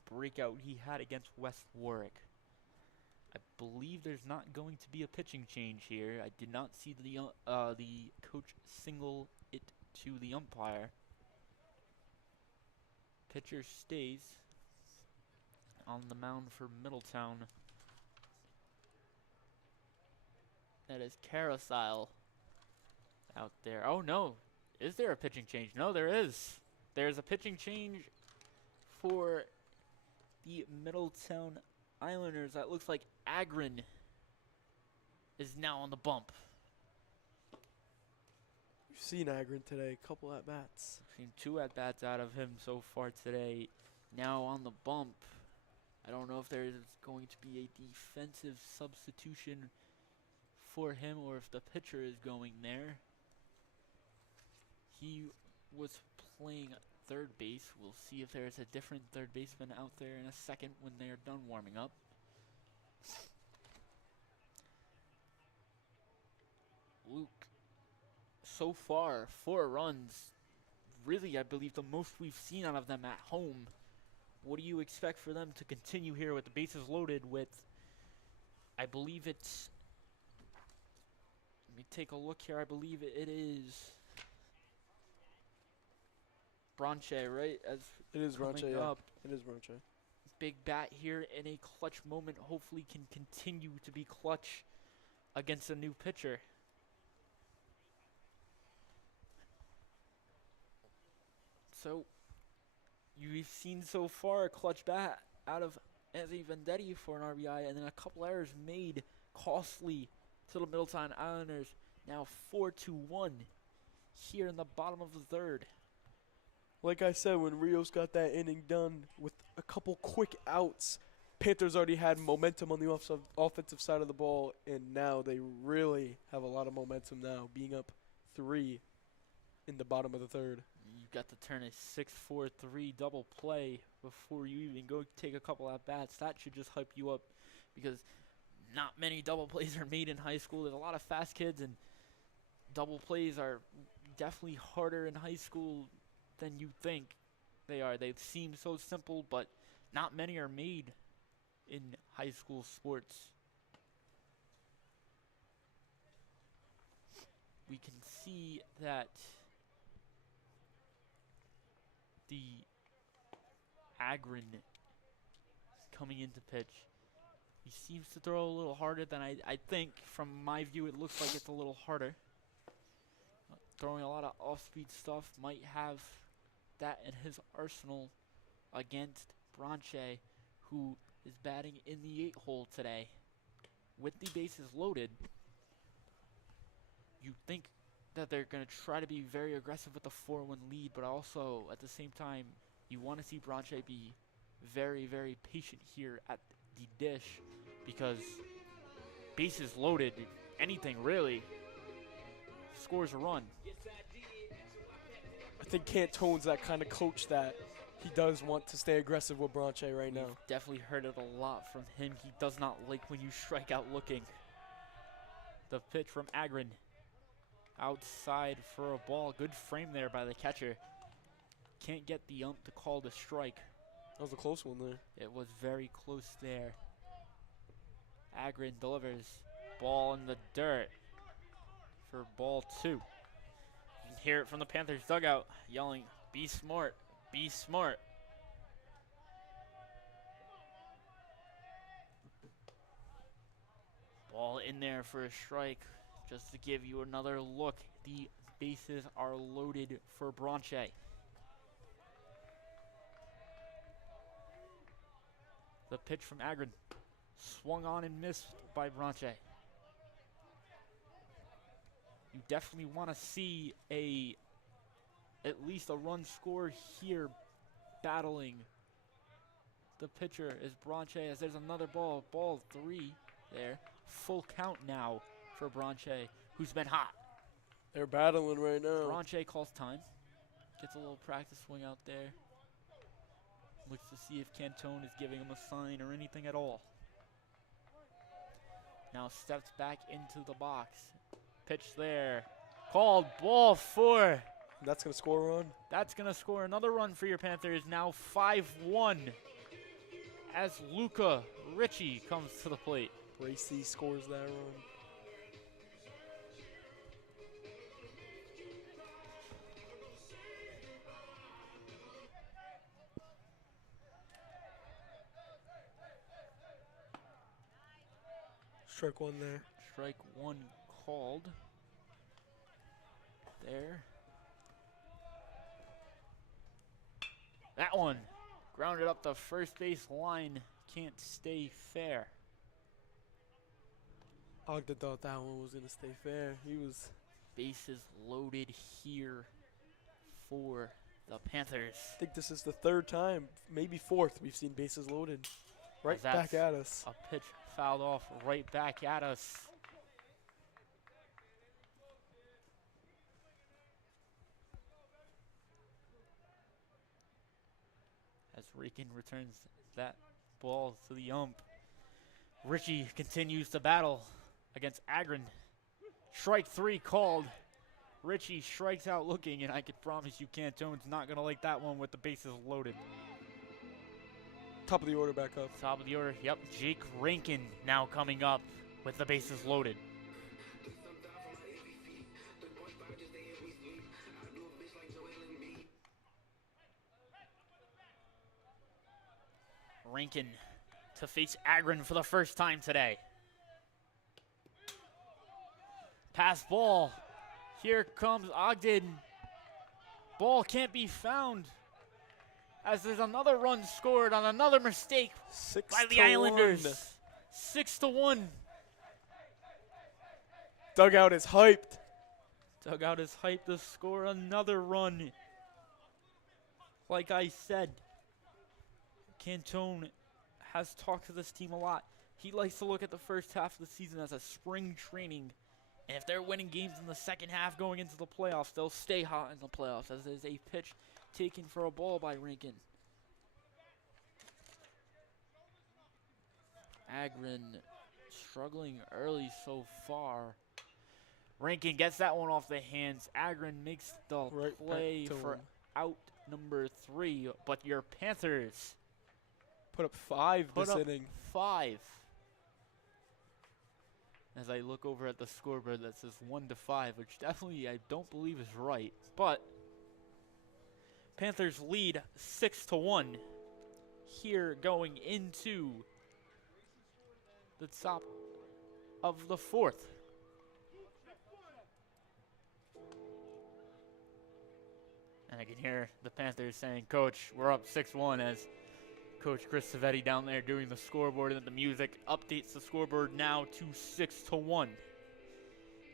breakout he had against West Warwick. I believe there's not going to be a pitching change here. I did not see the coach single it to the umpire. Pitcher stays on the mound for Middletown. That is Carousel out there. Oh no, is there a pitching change? No, there is. There's a pitching change for the Middletown Islanders. That looks like Agron is now on the bump. You've seen Agron today, a couple at-bats. Seen 2 at-bats out of him so far today. Now on the bump I don't know if there is going to be a defensive substitution for him or if the pitcher is going there. He was playing third base. We'll see if there's a different third baseman out there in a second when they're done warming up. Luke, so far, 4 runs. Really, I believe the most we've seen out of them at home. What do you expect for them to continue here with the bases loaded with, I believe it's, let me take a look here, I believe it is Branche, right? As It is Branche, coming yeah. up. It is Branche. Big bat here in a clutch moment. Hopefully can continue to be clutch against a new pitcher. So, you've seen so far a clutch bat out of Anthony Vendetti for an RBI, and then a couple errors made costly to the Middletown Islanders. Now 4-1 here in the bottom of the third. Like I said, when Rios got that inning done with a couple quick outs, Panthers already had momentum on the offensive side of the ball, and now they really have a lot of momentum now, being up 3 in the bottom of the third. You've got to turn a 6-4-3 double play before you even go take a couple at bats. That should just hype you up because not many double plays are made in high school. There's a lot of fast kids, and double plays are definitely harder in high school than you think they are. They seem so simple, but not many are made in high school sports. We can see that the Agrin is coming into pitch. He seems to throw a little harder than I think. From my view, it looks like it's a little harder. Throwing a lot of off-speed stuff, might have that in his arsenal against Branche, who is batting in the 8-hole today. With the bases loaded, you think that they're going to try to be very aggressive with the 4-1 lead, but also at the same time, you want to see Branche be very, very patient here at the dish, because bases loaded, anything really, scores a run. I think Cantone's that kind of coach that he does want to stay aggressive with Branche right now. We've definitely heard it a lot from him. He does not like when you strike out looking. The pitch from Agrin. Outside for a ball. Good frame there by the catcher. Can't get the ump to call the strike. That was a close one there. It was very close there. Agrin delivers. Ball in the dirt for ball 2. You can hear it from the Panthers dugout yelling, "Be smart, be smart." Ball in there for a strike. Just to give you another look, the bases are loaded for Branche. The pitch from Agrin. Swung on and missed by Branche. You definitely want to see at least a run score here, battling the pitcher is Branche, as there's another ball. Ball 3 there. Full count now for Branche, who's been hot. They're battling right now. Branche calls time. Gets a little practice swing out there. Looks to see if Cantone is giving him a sign or anything at all. Now steps back into the box. Pitch there. Called ball 4. That's going to score a run. That's going to score another run for your Panthers. Now 5-1 as Luca Ritchie comes to the plate. Bracy scores that run. Strike 1 there. Strike 1 called. There. That one grounded up the first base line. Can't stay fair. Ogden thought that one was going to stay fair. He was. Bases loaded here for the Panthers. I think this is the 3rd time, maybe 4th, we've seen bases loaded. Right back at us. A pitch fouled off right back at us. As Rican returns that ball to the ump. Richie continues to battle against Agron. Strike 3 called. Richie strikes out looking, and I can promise you Cantone's not going to like that one with the bases loaded. Top of the order back up. Top of the order, yep. Jake Rankin now coming up with the bases loaded. Rankin to face Agron for the first time today. Pass ball. Here comes Ogden. Ball can't be found. As there's another run scored on another mistake by the Islanders. 6-1. Dugout is hyped. Dugout is hyped to score another run. Like I said, Cantone has talked to this team a lot. He likes to look at the first half of the season as a spring training. And if they're winning games in the second half going into the playoffs, they'll stay hot in the playoffs, as there's a pitch taken for a ball by Rankin. Agron struggling early so far. Rankin gets that one off the hands. Agron makes the play for out number 3. But your Panthers put up 5 this inning. 5. As I look over at the scoreboard that says 1-5, which definitely I don't believe is right. But Panthers lead 6-1 here going into the top of the 4th. And I can hear the Panthers saying, "Coach, we're up 6-1," as Coach Chris Savetti down there doing the scoreboard, and the music updates the scoreboard now to 6-1.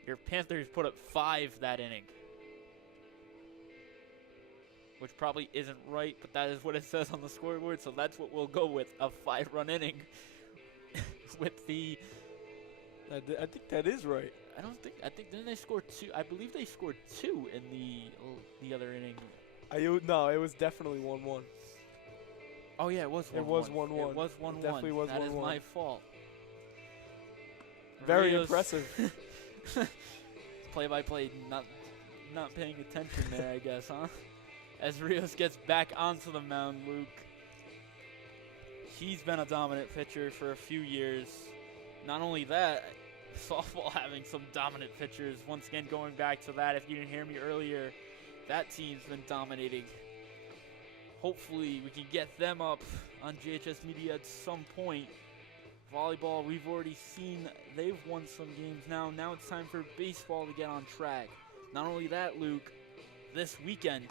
Your Panthers put up 5 that inning, which probably isn't right, but that is what it says on the scoreboard, so that's what we'll go with, a 5-run inning. With the, I think that is right. I think didn't they score 2? I believe they scored 2 in the other inning. No, it was definitely 1-1. Oh yeah, it was 1-1. It was 1-1. It was 1-1. It definitely was 1-1. That is my fault. Very impressive. Play-by-play, not paying attention there, I guess, huh? As Rios gets back onto the mound, Luke. He's been a dominant pitcher for a few years. Not only that, softball having some dominant pitchers. Once again, going back to that, if you didn't hear me earlier, that team's been dominating. Hopefully, we can get them up on JHS Media at some point. Volleyball, we've already seen they've won some games now. Now it's time for baseball to get on track. Not only that, Luke, this weekend,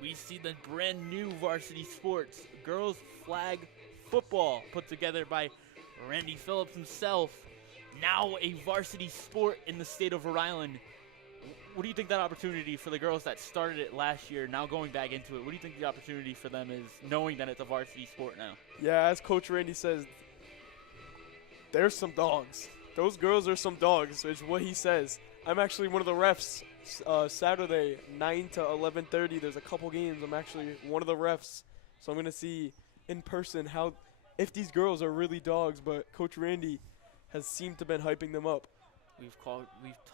we see the brand new varsity sports, girls flag football, put together by Randy Phillips himself. Now a varsity sport in the state of Rhode Island. What do you think that opportunity for the girls that started it last year, now going back into it, what do you think the opportunity for them is, knowing that it's a varsity sport now? Yeah, as Coach Randy says, there's some dogs. Those girls are some dogs, is what he says. I'm actually one of the refs. Saturday, 9 to 11:30, there's a couple games. I'm actually one of the refs. So I'm going to see in person if these girls are really dogs, but Coach Randy has seemed to been hyping them up. We've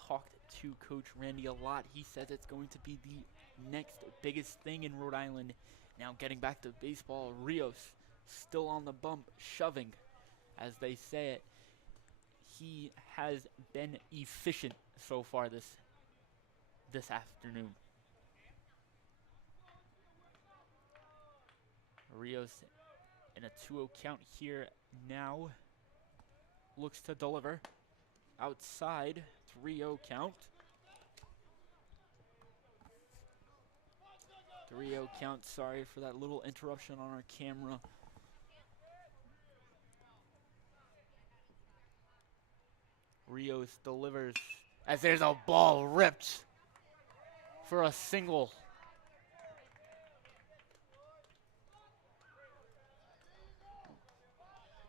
talked to Coach Randy a lot. He says it's going to be the next biggest thing in Rhode Island. Now getting back to baseball, Rios still on the bump, shoving, as they say it. He has been efficient so far this afternoon. Rios in a 2-0 count here now. Looks to deliver. Outside, 3-0 count. 3-0 count, sorry for that little interruption on our camera. Rios delivers as there's a ball ripped for a single.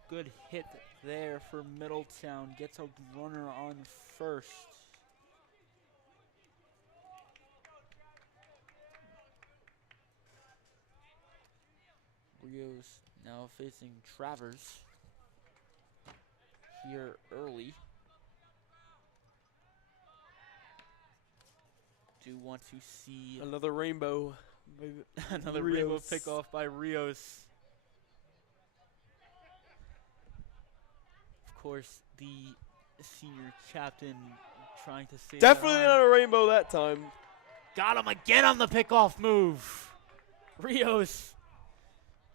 Good hit there for Middletown. Gets a runner on first. Rios now facing Travers here early. Do want to see Another rainbow. another Rios. rainbow pickoff by Rios. Of course, the senior captain trying to save Definitely that not arm. a rainbow that time. Got him again on the pickoff move. Rios.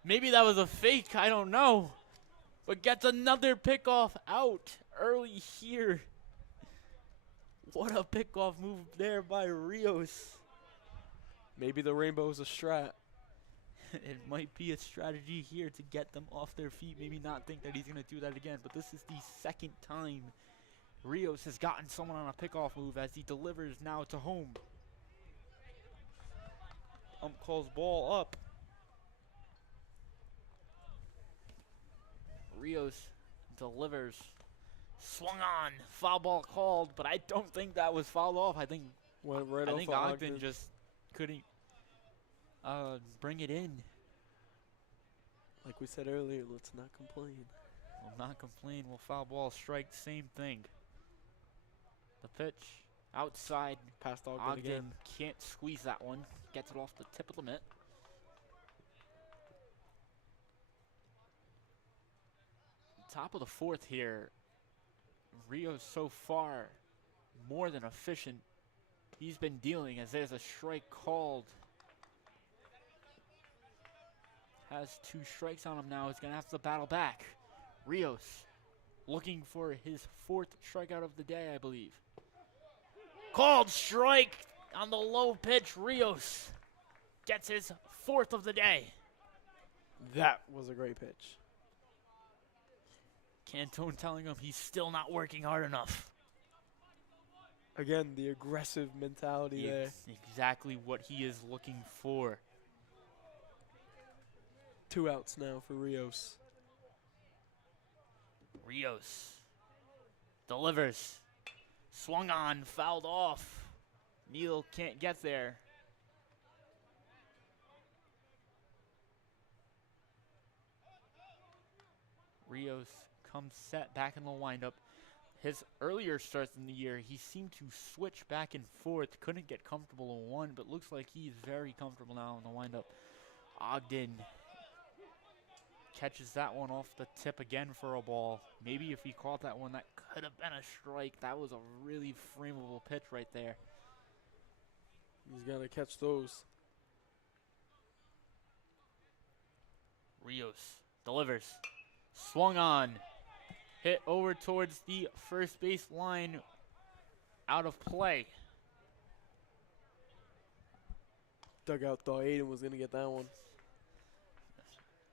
Maybe that was a fake, I don't know. But gets another pickoff out early here. What a pickoff move there by Rios. Maybe the rainbow is a strat. It might be a strategy here to get them off their feet. Maybe not think that he's going to do that again. But this is the second time Rios has gotten someone on a pickoff move as he delivers now to home. Calls ball up. Rios delivers. Swung on. Foul ball called, but I don't think that was fouled off. I think Went right off of Ogden just couldn't bring it in. Like we said earlier, let's not complain. Will not complain. Will foul ball strike. Same thing. The pitch outside. Past Ogden Ogden again. can't squeeze that one. Gets it off the tip of the mitt. Top of the fourth here. Rios so far more than efficient. He's been dealing as there's a strike called. Has 2 strikes on him now. He's going to have to battle back. Rios looking for his 4th strikeout of the day, I believe. Called strike on the low pitch. Rios gets his 4th of the day. That was a great pitch. Cantone telling him he's still not working hard enough. Again, the aggressive mentality there. Exactly what he is looking for. 2 outs now for Rios. Rios delivers. Swung on, fouled off. Neal can't get there. Rios comes set back in the windup. His earlier starts in the year, he seemed to switch back and forth. Couldn't get comfortable in one, but looks like he's very comfortable now in the windup. Ogden catches that one off the tip again for a ball. Maybe if he caught that one, that could have been a strike. That was a really frameable pitch right there. He's got to catch those. Rios delivers. Swung on. Hit over towards the first base line. Out of play. Dugout thought Aiden was going to get that one.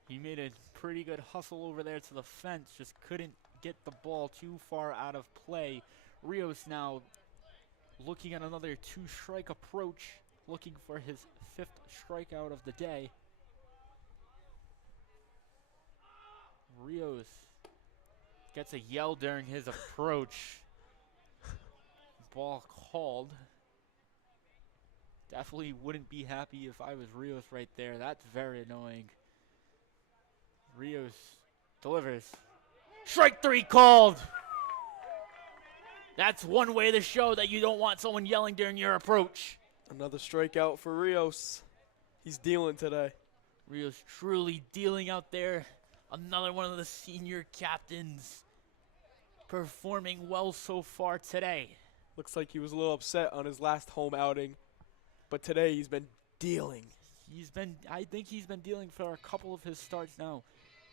He made a pretty good hustle over there to the fence. Just couldn't get the ball too far out of play. Rios now looking at another 2-strike approach. Looking for his 5th strikeout of the day. Rios gets a yell during his approach. Ball called. Definitely wouldn't be happy if I was Rios right there. That's very annoying. Rios delivers. Strike 3 called. That's one way to show that you don't want someone yelling during your approach. Another strikeout for Rios. He's dealing today. Rios truly dealing out there. Another one of the senior captains performing well so far today. Looks like he was a little upset on his last home outing, but today he's been dealing. I think he's been dealing for a couple of his starts now.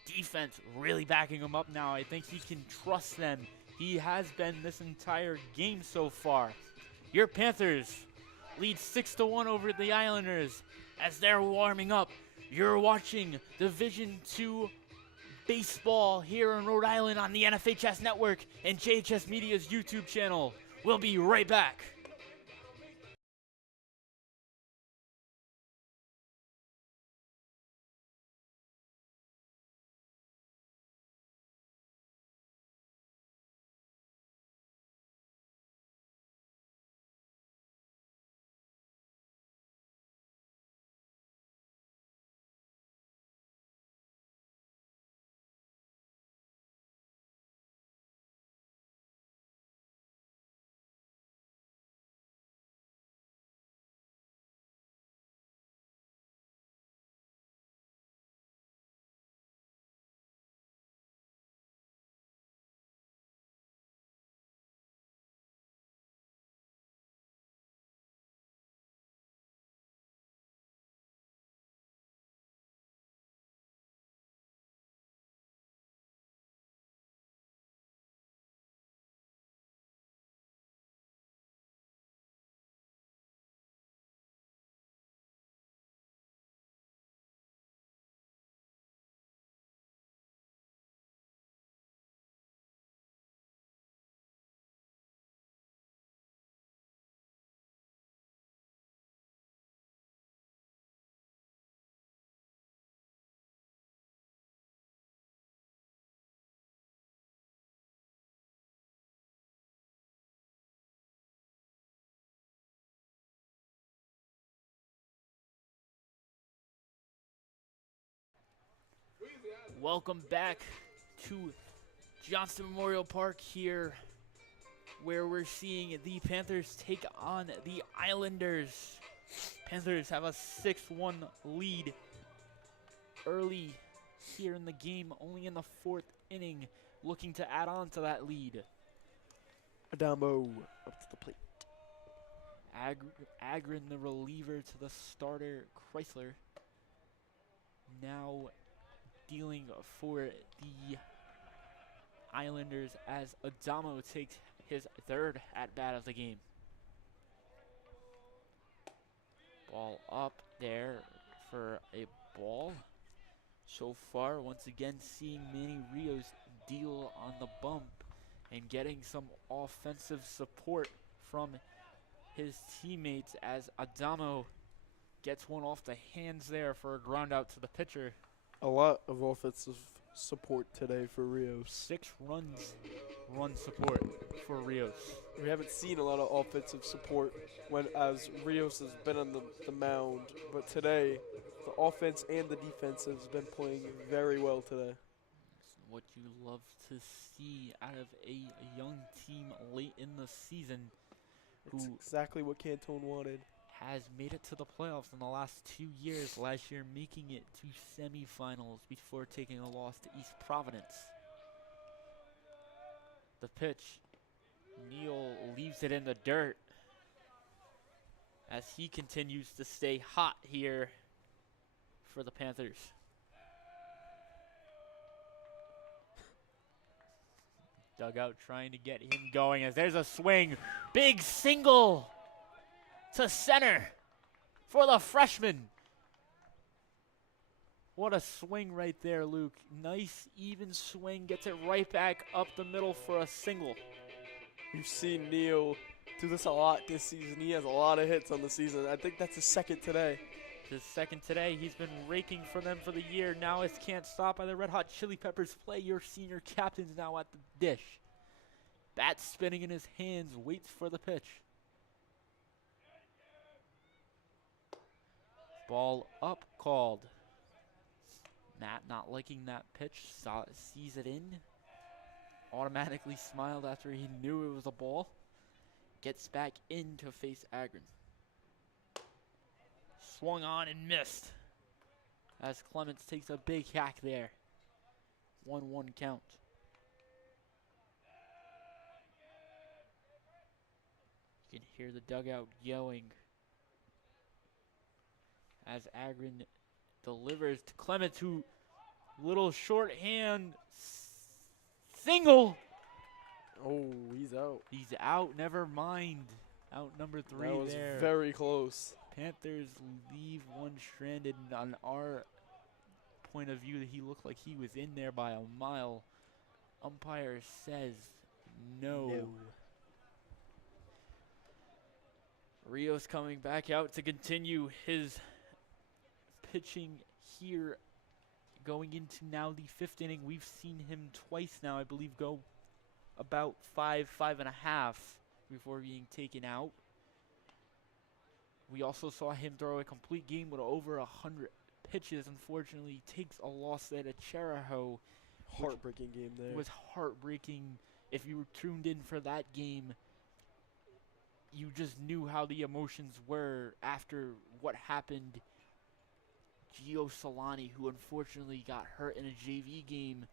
Defense really backing him up now. I think he can trust them. He has been this entire game so far. Your Panthers lead 6-1 over the Islanders as they're warming up. You're watching Division II baseball here in Rhode Island on the NFHS Network and JHS Media's YouTube channel. We'll be right back. Welcome back to Johnston Memorial Park here, where we're seeing the Panthers take on the Islanders. Panthers have a 6-1 lead early here in the game, only in the 4th inning, looking to add on to that lead. Adamo up to the plate. Agrin, the reliever, to the starter, Chrysler. Now dealing for the Islanders as Adamo takes his 3rd at-bat of the game. Ball up there for a ball. So far, once again, seeing Manny Rios deal on the bump and getting some offensive support from his teammates as Adamo gets one off the hands there for a ground out to the pitcher. A lot of offensive support today for Rios. 6 run support for Rios. We haven't seen a lot of offensive support as Rios has been on the mound, but today the offense and the defense has been playing very well today. It's what you love to see out of a young team late in the season It's who exactly what Cantone wanted. has made it to the playoffs in the last 2 years. Last year making it to semifinals before taking a loss to East Providence. The pitch, Neal leaves it in the dirt as he continues to stay hot here for the Panthers. Dugout trying to get him going as there's a swing. Big single to center for the freshman. What a swing right there, Luke. Nice, even swing. Gets it right back up the middle for a single. We've seen Neal do this a lot this season. He has a lot of hits on the season. I think that's his 2nd today. His 2nd today. He's been raking for them for the year. Now it's Can't Stop by the Red Hot Chili Peppers. Play your senior captain's now at the dish. Bat spinning in his hands. Waits for the pitch. Ball up, called. Matt not liking that pitch, sees it in. Automatically smiled after he knew it was a ball. Gets back in to face Agrin. Swung on and missed as Clements takes a big hack there. 1-1 count. You can hear the dugout yelling as Agrin delivers to Clements, who little shorthand single. Oh, he's out. He's out. Never mind. Out number 3 That was there. very close. Panthers leave one stranded. On our point of view, he looked like he was in there by a mile. Umpire says no. Rios coming back out to continue his pitching here, going into now the 5th inning. We've seen him twice now, I believe, go about 5.5 before being taken out. We also saw him throw a complete game with over 100 pitches. Unfortunately, takes a loss there to Charahoe. Heartbreaking game there. Was heartbreaking. If you were tuned in for that game, you just knew how the emotions were after what happened. Gio Solani, who unfortunately got hurt in a JV game,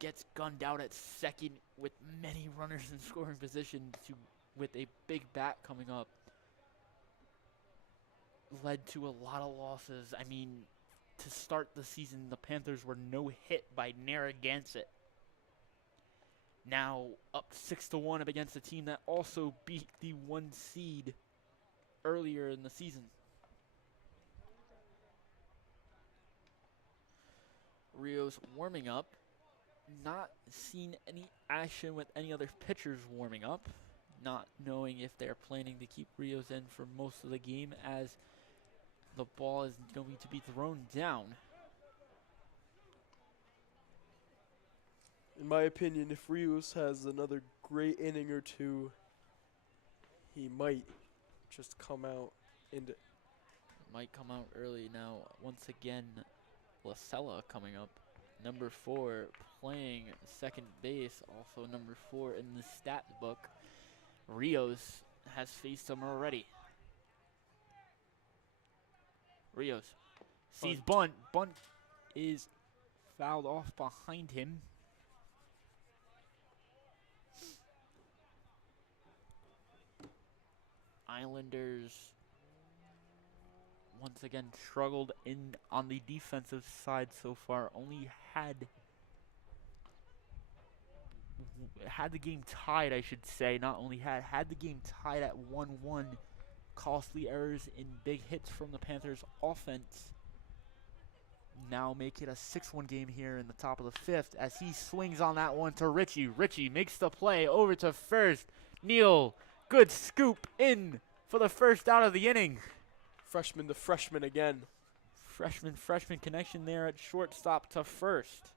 gets gunned out at 2nd with many runners in scoring position with a big bat coming up. Led to a lot of losses. I mean, to start the season, the Panthers were no hit by Narragansett. Now up 6-1 up against a team that also beat the 1 seed earlier in the season. Rios warming up. Not seen any action with any other pitchers warming up. Not knowing if they're planning to keep Rios in for most of the game, as the ball is going to be thrown down. In my opinion, if Rios has another great inning or two, he might just come out and Might come out early now. Once again, Lasella coming up. Number 4 playing second base, also number 4 in the stat book. Rios has faced him already. Rios sees bunt. Bunt is fouled off behind him. Islanders once again struggled in on the defensive side so far. Only had the game tied, I should say. Not only had the game tied at 1-1. Costly errors in big hits from the Panthers offense. Now make it a 6-1 game here in the top of the 5th as he swings on that one to Richie. Richie makes the play over to first. Neal, good scoop in for the first out of the inning. Freshman to freshman again. Freshman connection there at shortstop to first.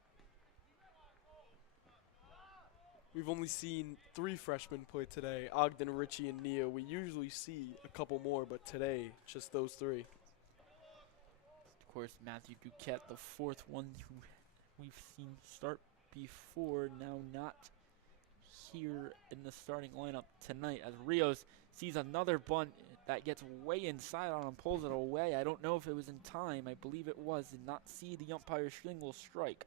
We've only seen 3 freshmen play today, Ogden, Richie, and Neal. We usually see a couple more, but today, just those 3. Of course, Matthew Duquette, the 4th one who we've seen start before, now not here in the starting lineup tonight, as Rios sees another bunt that gets way inside on him, pulls it away. I don't know if it was in time. I believe it was. Did not see the umpire's single strike.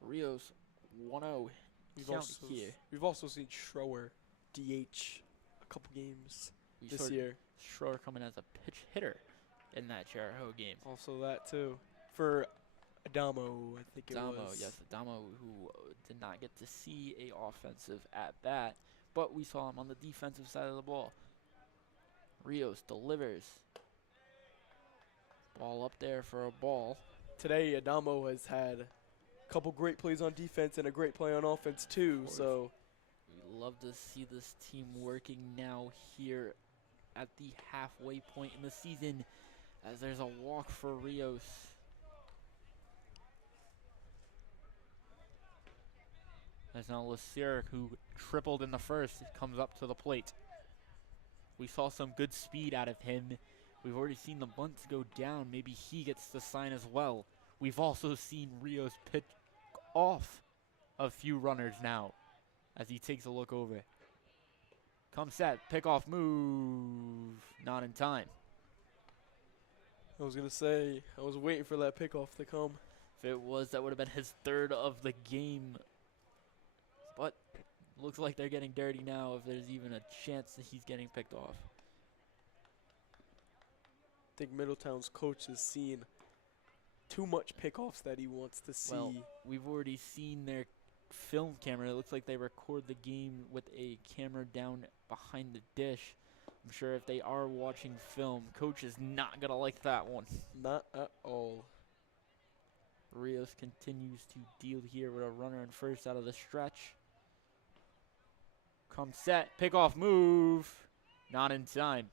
Rios 1-0. We've also seen Schroer DH a couple games this year. Schroer coming as a pitch hitter in that Jericho game. Also that too. For Adamo, I think it was. Yes, Adamo, who did not get to see a offensive at bat, but we saw him on the defensive side of the ball. Rios delivers. Ball up there for a ball. Today, Adamo has had a couple great plays on defense and a great play on offense too. So we love to see this team working now here at the halfway point in the season, as there's a walk for Rios. There's now Lasirik, who tripled in the first, comes up to the plate. We saw some good speed out of him. We've already seen the bunts go down. Maybe he gets the sign as well. We've also seen Rios pitch off a few runners now as he takes a look over. Come set, pickoff move, not in time. I was going to say, I was waiting for that pickoff to come. If it was, that would have been his 3rd of the game. But looks like they're getting dirty now if there's even a chance that he's getting picked off. I think Middletown's coach has seen too much pickoffs that he wants to see. Well, we've already seen their film camera. It looks like they record the game with a camera down behind the dish. I'm sure if they are watching film, coach is not going to like that one. Not at all. Rios continues to deal here with a runner in first out of the stretch. Come set, pickoff move, not in time.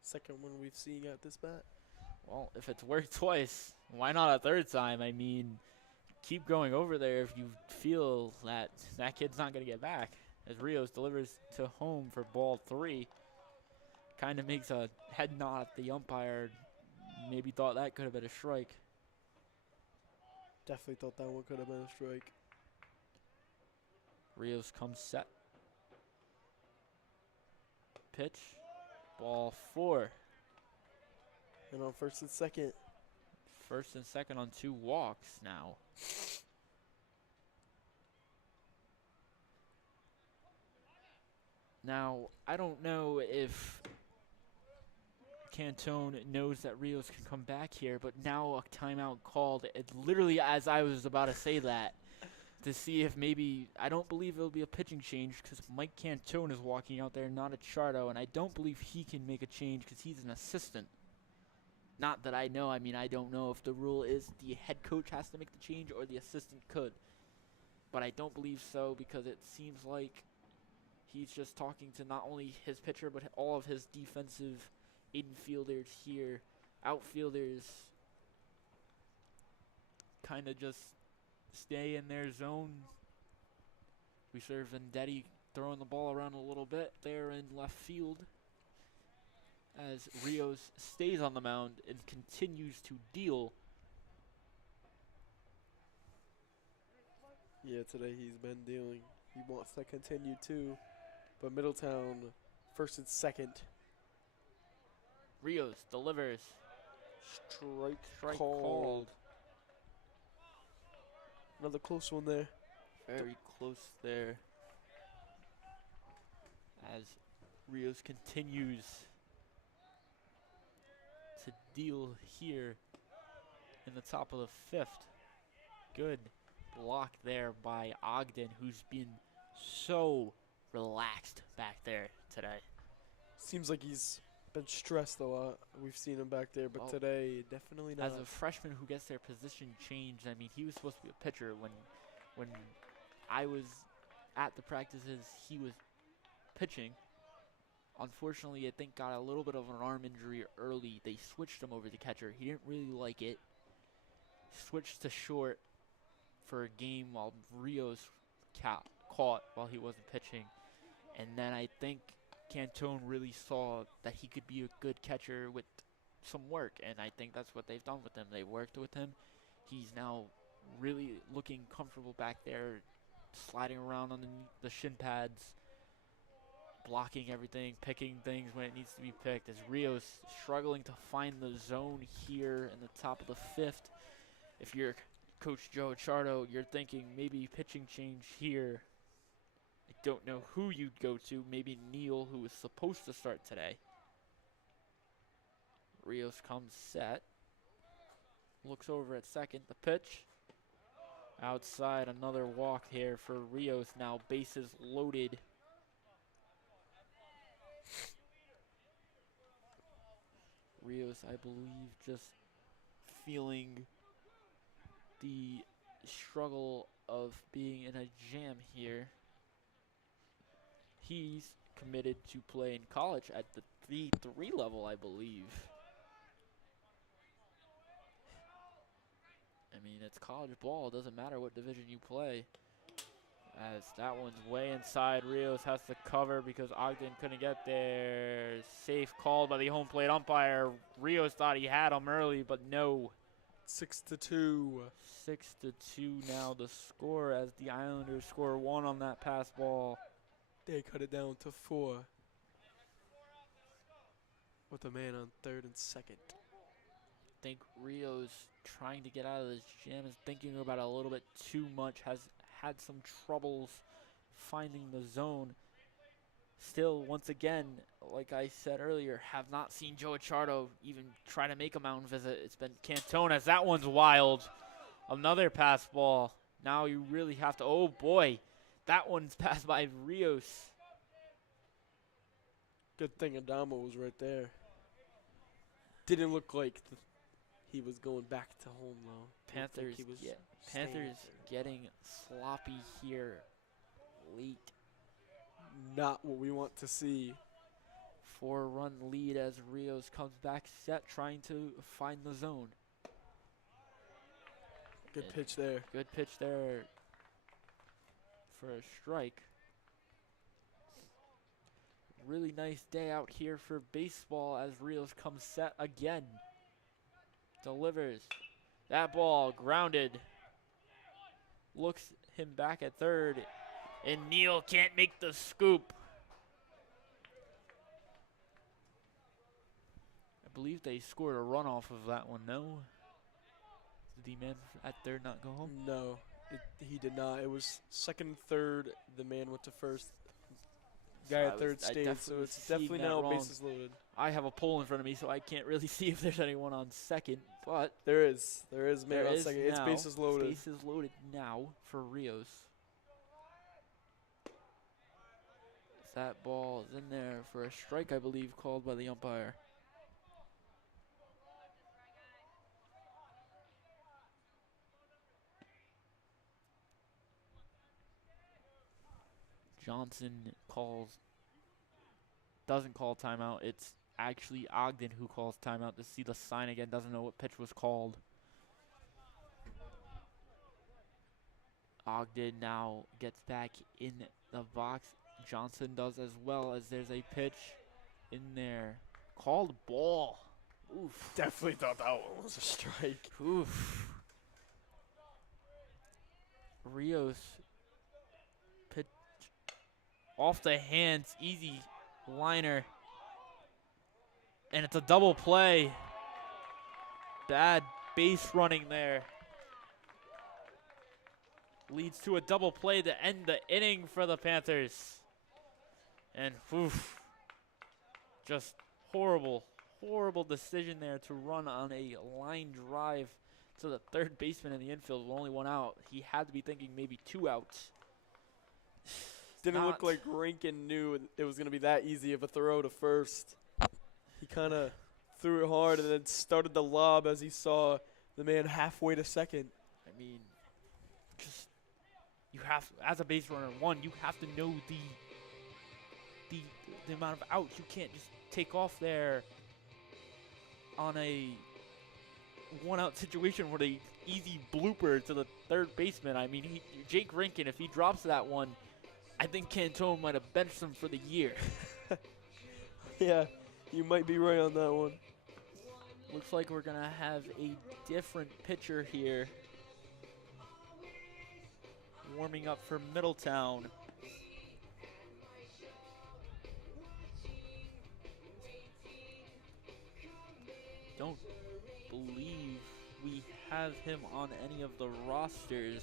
Second one we've seen at this bat. Well, if it's worked twice, why not a 3rd time? I mean, keep going over there if you feel that that kid's not going to get back. As Rios delivers to home for ball 3. Kind of makes a head nod at the umpire. Maybe thought that could have been a strike. Definitely thought that one could have been a strike. Rios comes set. Pitch. Ball 4. And on first and second. First and second on 2 walks now. Now, I don't know if Cantone knows that Rios can come back here, but now a timeout called. It literally as I was about to say that, to see if maybe, I don't believe it'll be a pitching change because Mike Cantone is walking out there, not a Chardo, and I don't believe he can make a change because he's an assistant. Not that I know. I mean, I don't know if the rule is the head coach has to make the change or the assistant could. But I don't believe so because it seems like he's just talking to not only his pitcher but all of his defensive infielders here. Outfielders kind of just stay in their zone. We serve Vendetti throwing the ball around a little bit there in left field. as Rios stays on the mound and continues to deal. Yeah, today he's been dealing. He wants to continue too. But Middletown, first and second. Rios delivers. Strike Called. called. Another close one there. Very close there. As Rios continues to deal here in the top of the fifth. Good block there by Ogden, who's been so relaxed back there today. Seems like he's been stressed a lot. We've seen him back there, but Well, today definitely not. As a freshman who gets their position changed, I mean, he was supposed to be a pitcher. When I was at the practices, he was pitching. Unfortunately, I think got a little bit of an arm injury early. They switched him over to catcher. He didn't really like it. Switched to short for a game while Rios caught while he wasn't pitching. And then I think Cantone really saw that he could be a good catcher with some work, and I think that's what they've done with him. They worked with him. He's now really looking comfortable back there, sliding around on the shin pads, blocking everything, picking things when it needs to be picked, as Rios struggling to find the zone here in the top of the fifth. If you're Coach Joe Achardo, you're thinking maybe pitching change here. I don't know who you'd go to. Maybe Neal, who was supposed to start today. Rios comes set. Looks over at second. The pitch. Outside, another walk here for Rios. Now bases loaded. Rios, I believe, just feeling the struggle of being in a jam here. He's committed to play in college at the 3-3 level, I believe. I mean, it's college ball. It doesn't matter what division you play. As that one's way inside. Rios has to cover because Ogden couldn't get there. Safe called by the home plate umpire. Rios thought he had him early, but no. 6-2. 6-2 now the score as the Islanders score one on that pass ball. They cut it down to 4. With a man on third and second. I think Rios trying to get out of this jam is thinking about it a little bit too much, has had some troubles finding the zone. Still, once again, like I said earlier, have not seen Joe Achardo even try to make a mound visit. It's been Cantone, as that one's wild. Another pass ball. Now you really have to, oh boy, that one's passed by Rios. Good thing Adamo was right there. Didn't look like he was going back to home, though. Panthers, he was Panthers staying getting sloppy here late. there. Not what we want to see. 4-run lead as Rios comes back set, trying to find the zone. Good pitch there. Good pitch there for a strike. Really nice day out here for baseball as Rios comes set again. Delivers. That ball grounded. Looks him back at third. And Neal can't make the scoop. I believe they scored a run off of that one, no? Did the man at third not go home? No, he did not. It was second and third. The man went to first. Guy at third stayed, so it's definitely now bases loaded. I have a poll in front of me, so I can't really see if there's anyone on second, but There is man on second. It's bases loaded. Bases loaded now for Rios. That ball is in there for a strike, I believe, called by the umpire. Johnson doesn't call timeout. It's actually Ogden who calls timeout to see the sign again. Doesn't know what pitch was called. Ogden now gets back in the box. Johnson does as well, as there's a pitch in there Called ball. Oof. Definitely thought that one was a strike. Oof. Rios pitch off the hands, easy liner. And it's a double play. Bad base running there. Leads to a double play to end the inning for the Panthers. And oof, just horrible decision there to run on a line drive to the third baseman in the infield with only one out. He had to be thinking maybe 2 outs. Didn't look like Rankin knew it was going to be that easy of a throw to first. He kind of threw it hard and then started the lob as he saw the man halfway to second. I mean, just you have, as a base runner, one, you have to know the amount of outs. You can't just take off there on a 1-out situation with a easy blooper to the third baseman. I mean, Jake Rankin, if he drops that one, I think Cantone might have benched him for the year. Yeah, you might be right on that one. Looks like we're gonna have a different pitcher here warming up for Middletown. Don't believe we have him on any of the rosters.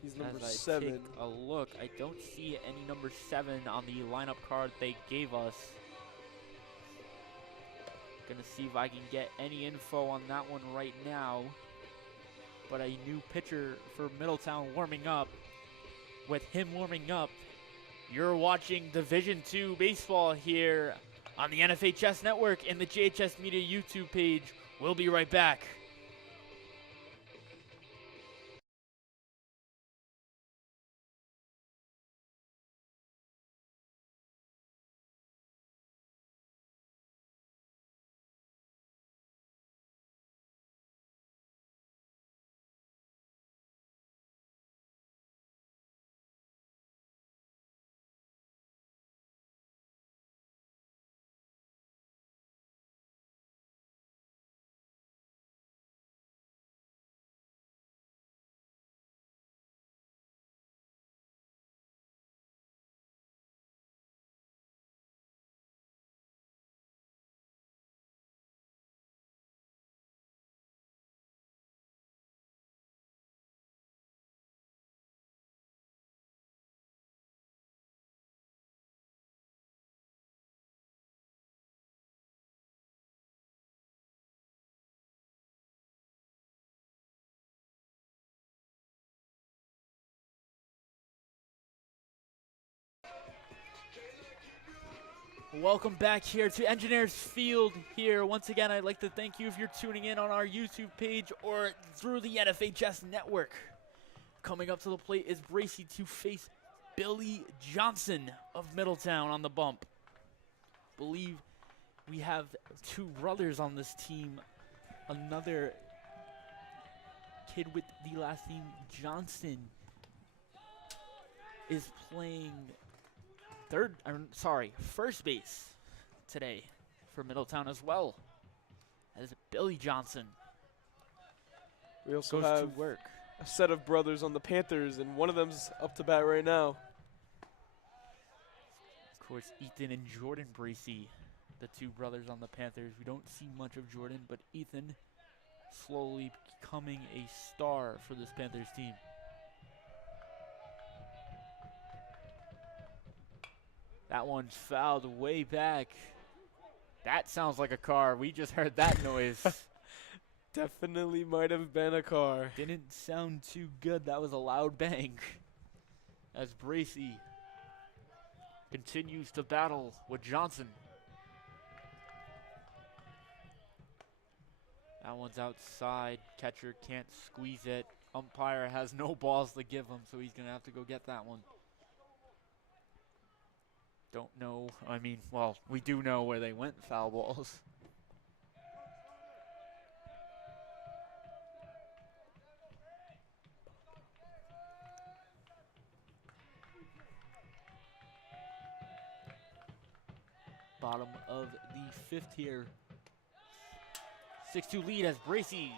He's number as I 7. take a look, I don't see any number 7 on the lineup card they gave us. Gonna see if I can get any info on that one right now. But a new pitcher for Middletown warming up. With him warming up, you're watching Division II baseball here on the NFHS Network and the JHS Media YouTube page. We'll be right back. Welcome back here to Engineers Field here. Once again, I'd like to thank you if you're tuning in on our YouTube page or through the NFHS network. Coming up to the plate is Bracy to face Billy Johnson of Middletown on the bump. Believe we have 2 brothers on this team. Another kid with the last name Johnson is playing first base today for Middletown as well. That is Billy Johnson. We also Goes have to work. a set of brothers on the Panthers, and one of them's up to bat right now. Of course, Ethan and Jordan Bracy, the 2 brothers on the Panthers. We don't see much of Jordan, but Ethan slowly becoming a star for this Panthers team. That one's fouled way back. That sounds like a car. We just heard that noise. Definitely might have been a car. Didn't sound too good. That was a loud bang. As Bracy continues to battle with Johnson. That one's outside. Catcher can't squeeze it. Umpire has no balls to give him, so he's going to have to go get that one. Don't know. I mean, well, we do know where they went, foul balls. Bottom of the 5th here. 6-2 lead as Bracy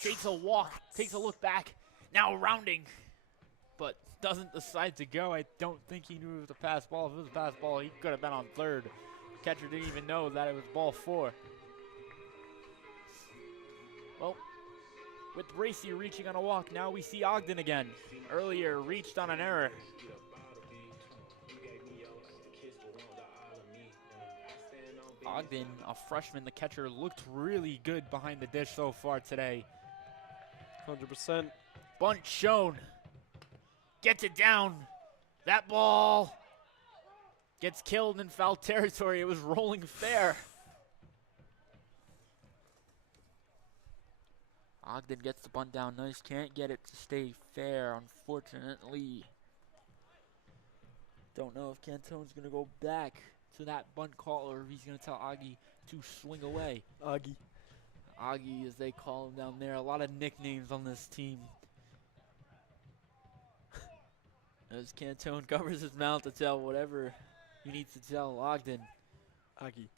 takes a walk, takes a look back, now rounding, but doesn't decide to go. I don't think he knew it was a pass ball. If it was a pass ball, he could have been on third. Catcher didn't even know that it was ball 4. Well, with Bracy reaching on a walk, now we see Ogden again. Earlier, reached on an error. Ogden, a freshman, the catcher, looked really good behind the dish so far today. 100%. Bunt shown. Gets it down. That ball gets killed in foul territory. It was rolling fair. Ogden gets the bunt down nice. Can't get it to stay fair, unfortunately. Don't know if Cantone's going to go back to that bunt call or if he's going to tell Augie to swing away. Augie. Augie, as they call him down there. A lot of nicknames on this team. As Cantone covers his mouth to tell whatever he needs to tell Ogden. Augie.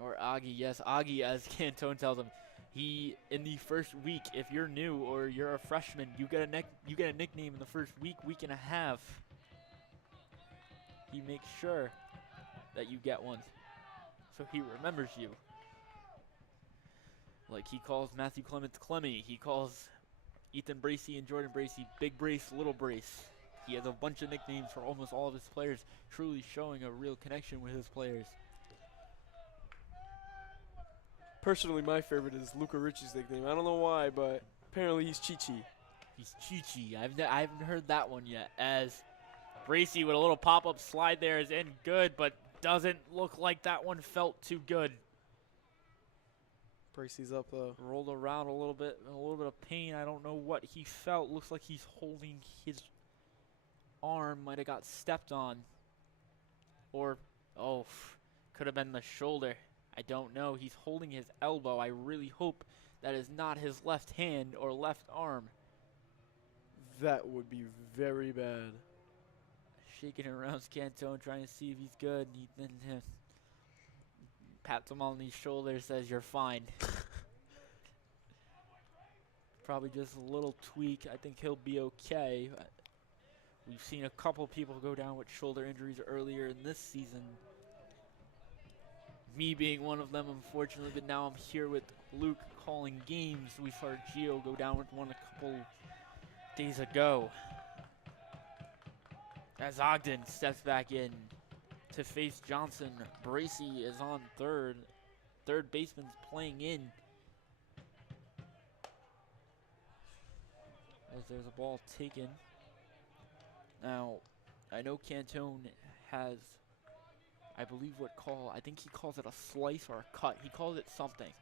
Or Augie, yes, Augie, as Cantone tells him. He, in the first week, if you're new or you're a freshman, you get a nickname in the first week and a half. He makes sure that you get one, so he remembers you. Like he calls Matthew Clements Clemmy. He calls Ethan Bracy and Jordan Bracy Big Brace, Little Brace. He has a bunch of nicknames for almost all of his players, truly showing a real connection with his players. Personally, my favorite is Luca Ritchie's nickname. I don't know why, but apparently he's Chi-Chi. He's Chi-Chi. I haven't heard that one yet. As Bracy with a little pop-up slide there is in good, but doesn't look like that one felt too good. Bracy's up though. Rolled around a little bit of pain. I don't know what he felt. Looks like he's holding his arm. Might have got stepped on. Or, could have been the shoulder. I don't know. He's holding his elbow. I really hope that is not his left hand or left arm. That would be very bad. Shaking around Cantone, trying to see if he's good. He then pats him on the shoulder, says, "You're fine." Probably just a little tweak. I think he'll be okay. We've seen a couple people go down with shoulder injuries earlier in this season. Me being one of them, unfortunately, but now I'm here with Luke calling games. We saw Gio go down with one a couple days ago. As Ogden steps back in to face Johnson. Bracy is on third. Third baseman's playing in. As there's a ball taken. Now, I know Cantone has, I believe I think he calls it a slice or a cut. He calls it something.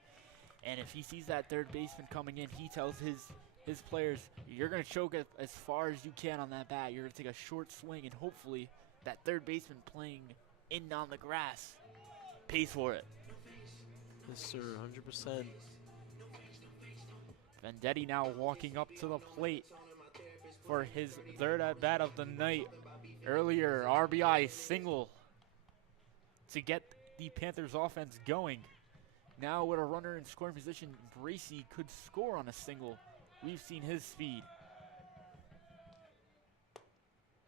And if he sees that third baseman coming in, he tells his players, you're going to choke it as far as you can on that bat. You're going to take a short swing, and hopefully that third baseman playing in on the grass pays for it. Yes, sir, 100%. Vendetti now walking up to the plate for his third at-bat of the night. Earlier, RBI single to get the Panthers offense going. Now with a runner in scoring position, Bracy could score on a single. We've seen his speed.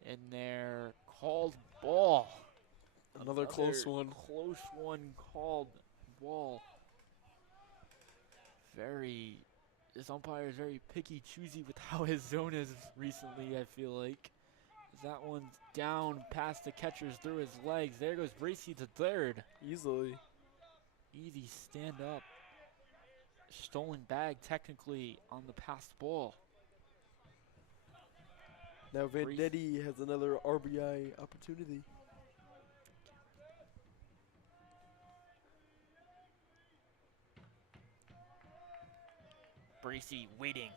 In there, called ball. Another close one. Close one called ball. This umpire is very picky, choosy with how his zone is recently, I feel like. That one's down past the catcher's through his legs. There goes Bracy to third. Easily. Easy stand up. Stolen bag technically on the passed ball. Now Vendetti has another RBI opportunity. Bracy waiting.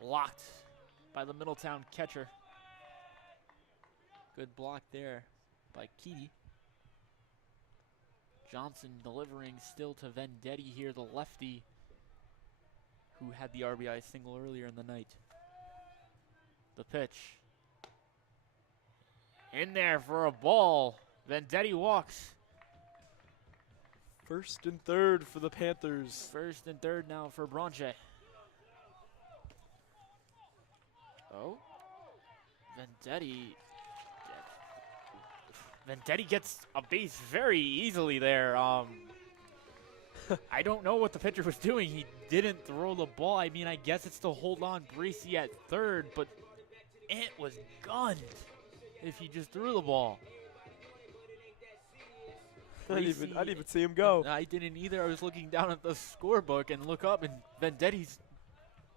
Blocked by the Middletown catcher. Good block there by Keedy. Johnson delivering still to Vendetti here, the lefty who had the RBI single earlier in the night. The pitch. In there for a ball. Vendetti walks. First and third for the Panthers. First and third now for Bronche. Oh. Vendetti gets a base very easily there. I don't know what the pitcher was doing. He didn't throw the ball. I mean, I guess it's to hold on Bracy at third, but it was gunned if he just threw the ball. I didn't even see him go. I didn't either. I was looking down at the scorebook and look up, and Vendetti's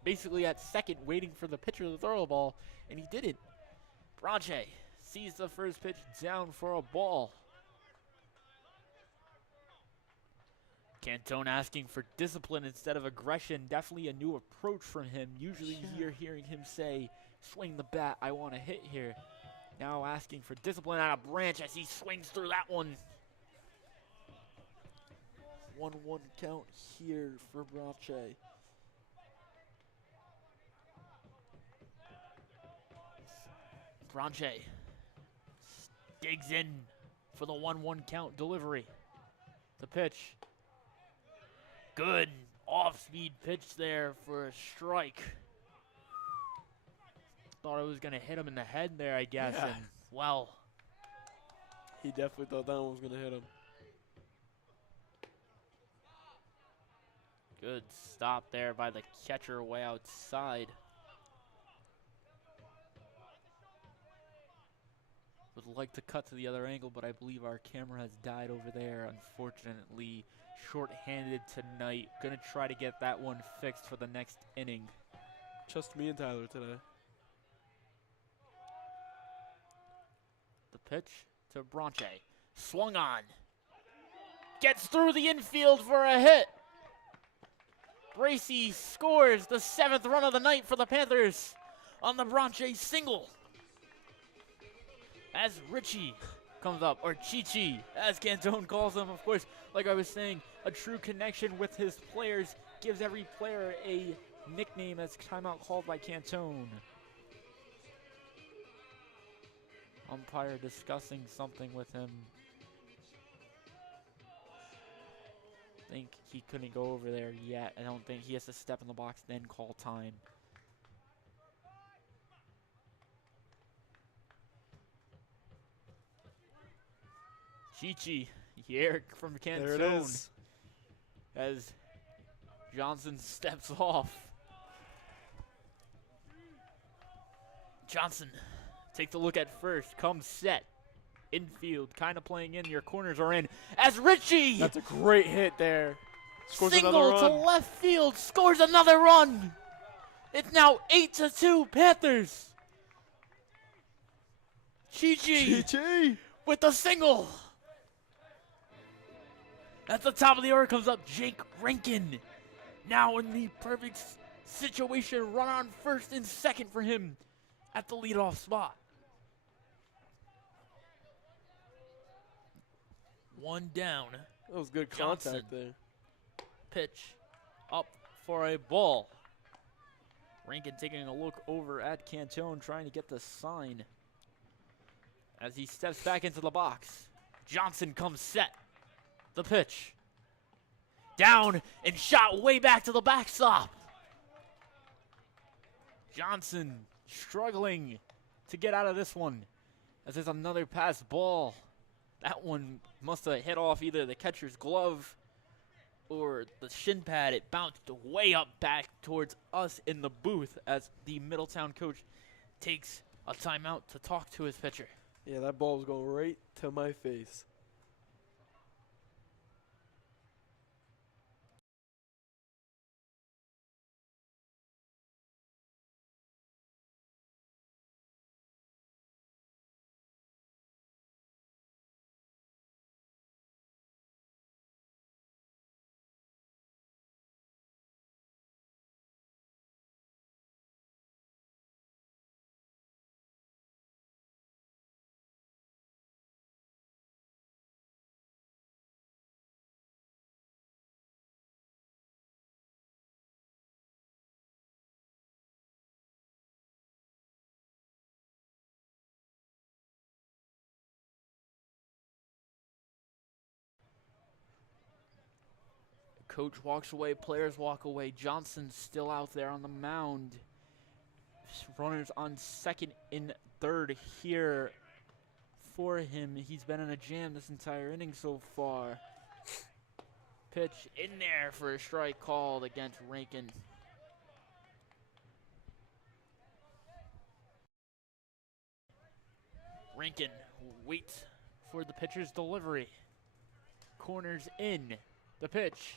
basically at second waiting for the pitcher to throw the ball, and he didn't. Bronche sees the first pitch down for a ball. Cantone asking for discipline instead of aggression. Definitely a new approach from him. Usually you're hearing him say, swing the bat, I want to hit here. Now asking for discipline out of Branch as he swings through that one. 1-1 count here for Bronche. Bronche digs in for the 1-1 count delivery. The pitch. Good off-speed pitch there for a strike. Thought it was going to hit him in the head there, I guess. Yeah. And, well, He definitely thought that one was going to hit him. good stop there by the catcher way outside. Would like to cut to the other angle, but I believe our camera has died over there. Unfortunately, short-handed tonight. Gonna try to get that one fixed for the next inning. Just me and Tyler today. The pitch to Bronche. Swung on. Gets through the infield for a hit. Bracy scores the 7th run of the night for the Panthers on the Bronche single. As Richie comes up, or Chi-Chi, as Cantone calls him, of course, like I was saying, a true connection with his players, gives every player a nickname as timeout called by Cantone. Umpire discussing something with him. I think he couldn't go over there yet. I don't think he has to step in the box, then call time. Chi-Chi, Yerk from Cantone. There it is. As Johnson steps off. Johnson takes a look at first, comes set. Infield, kind of playing in, your corners are in. As Richie! That's a great hit there. Scores Single another to run. left field, scores another run. It's now 8-2 Panthers. Chi-Chi Chi-Chi. with the single. At the top of the order comes up Jake Rankin. Now in the perfect situation, run on first and second for him at the leadoff spot. One down. That was good Johnson. contact there. Pitch up for a ball. Rankin taking a look over at Cantone, trying to get the sign. As he steps back into the box, Johnson comes set. The pitch. Down and shot way back to the backstop. Johnson struggling to get out of this one. As there's another pass ball. That one must have hit off either the catcher's glove or the shin pad. It bounced way up back towards us in the booth as the Middletown coach takes a timeout to talk to his pitcher. Yeah, that ball was going right to my face. Coach walks away, players walk away. Johnson's still out there on the mound. Runners on second and third here for him. He's been in a jam this entire inning so far. Pitch in there for a strike called against Rankin. Rankin waits for the pitcher's delivery. Corners in. The pitch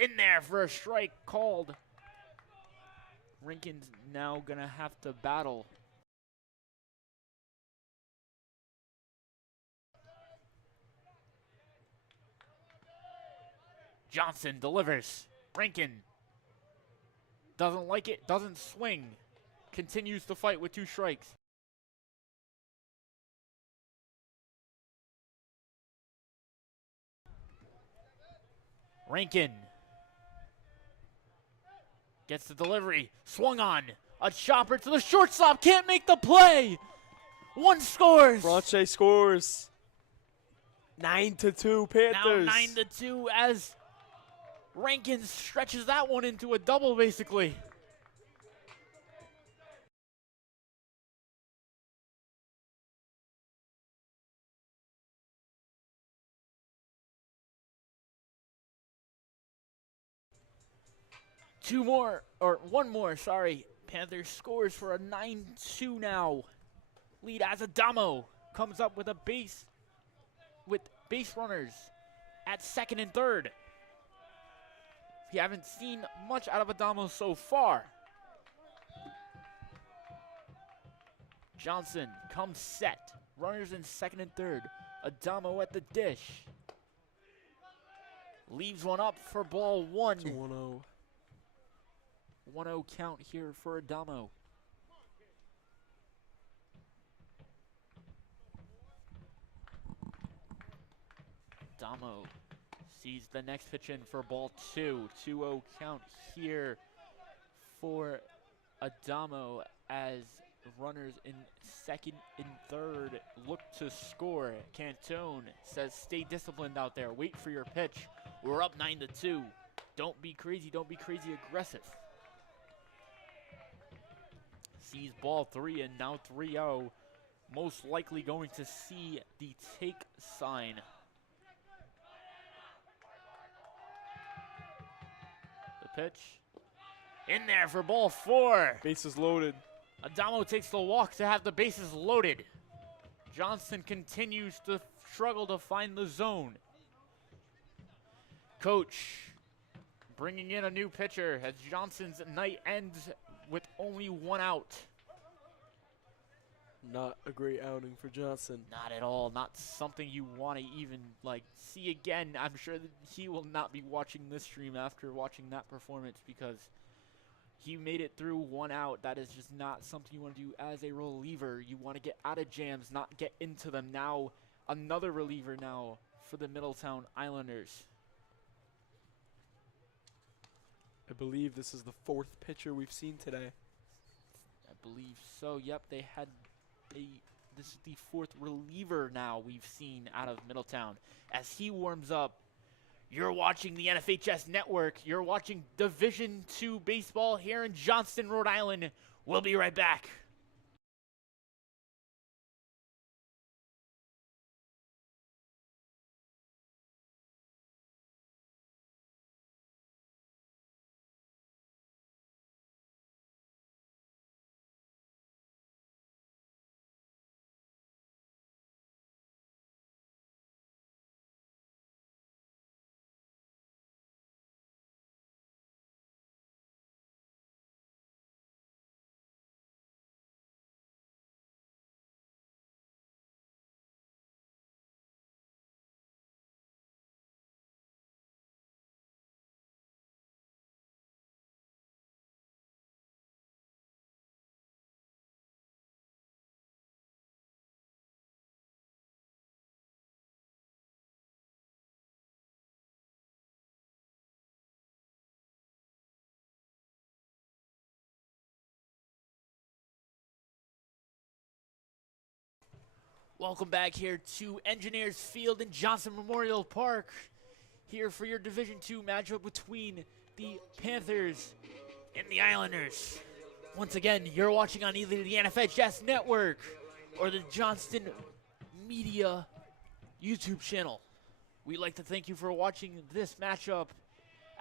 in there for a strike called. Rankin's now going to have to battle. Johnson delivers. Rankin doesn't like it, doesn't swing. Continues to fight with 2 strikes. Rankin gets the delivery, swung on, a chopper to the shortstop, can't make the play. 1 scores. Bronche scores. 9-2 Panthers. Now 9-2 as Rankin stretches that one into a double basically. One more, sorry. Panthers scores for a 9-2 now. Lead as Adamo comes up with base runners at second and third. We haven't seen much out of Adamo so far. Johnson comes set. Runners in second and third. Adamo at the dish. Leaves one up for ball 1. 1-0. 1-0 count here for Adamo. Adamo sees the next pitch in for ball 2. 2-0 count here for Adamo as runners in second and third look to score. Cantone says stay disciplined out there. Wait for your pitch. We're up 9-2. Don't be crazy. Don't be crazy aggressive. Sees ball 3 and now 3-0. Most likely going to see the take sign. The pitch in there for ball 4. Bases loaded. Adamo takes the walk to have the bases loaded. Johnson continues to struggle to find the zone. Coach bringing in a new pitcher as Johnson's night ends with only 1 out. Not a great outing for Johnson. Not at all. Not something you want to even see again. I'm sure that he will not be watching this stream after watching that performance because he made it through 1 out. That is just not something you want to do as a reliever. You want to get out of jams, not get into them. Now another reliever now for the Middletown Islanders. I believe this is the 4th pitcher we've seen today. I believe so. Yep, they had this is the 4th reliever now we've seen out of Middletown. As he warms up, you're watching the NFHS Network. You're watching Division II baseball here in Johnston, Rhode Island. We'll be right back. Welcome back here to Engineers Field in Johnson Memorial Park here for your Division II matchup between the Panthers and the Islanders. Once again, you're watching on either the JHS Network or the Johnston Media YouTube channel. We'd like to thank you for watching this matchup.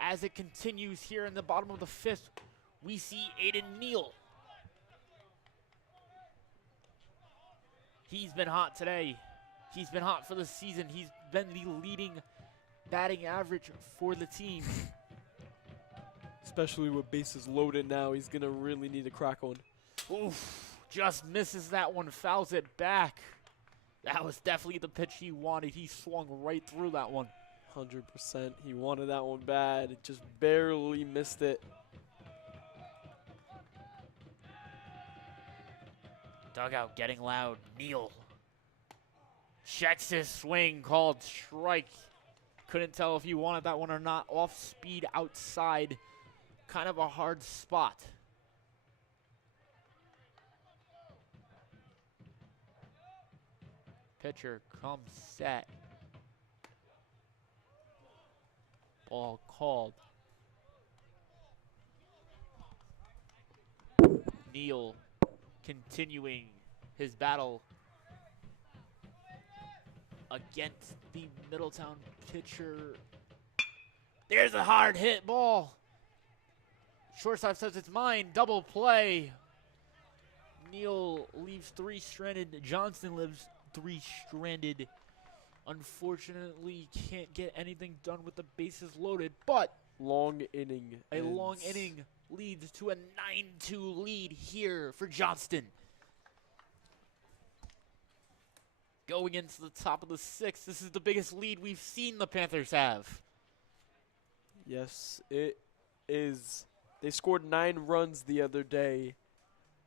As it continues here in the bottom of the fifth, we see Aiden Neal. He's been hot today. He's been hot for the season. He's been the leading batting average for the team. Especially with bases loaded now, he's going to really need to crack one. Oof, just misses that one, fouls it back. That was definitely the pitch he wanted. He swung right through that one. 100%. He wanted that one bad. It just barely missed it. Dugout getting loud. Neal checks his swing, called strike. Couldn't tell if he wanted that one or not. Off speed outside. Kind of a hard spot. Pitcher comes set. Ball called. Neal continuing his battle against the Middletown pitcher. There's a hard hit ball. Shortstop says it's mine. Double play. Neal leaves three stranded. Johnston lives three stranded. Unfortunately, can't get anything done with the bases loaded, but long inning. A long inning leads to a 9-2 lead here for Johnston. Going into the top of the sixth, this is the biggest lead we've seen the Panthers have. Yes, it is. They scored 9 runs the other day,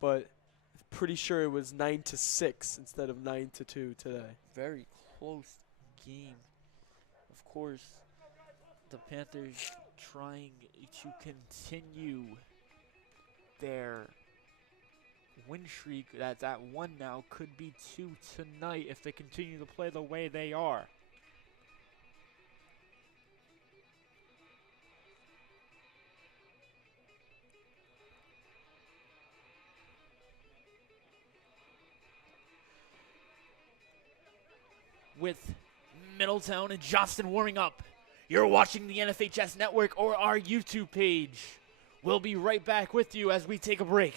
but I'm pretty sure it was 9-6 instead of 9-2 today. Very close game. Of course, the Panthers trying to continue their win streak that's at 1 now, could be 2 tonight if they continue to play the way they are. With Middletown and Johnston warming up, you're watching the NFHS Network or our YouTube page. We'll be right back with you as we take a break.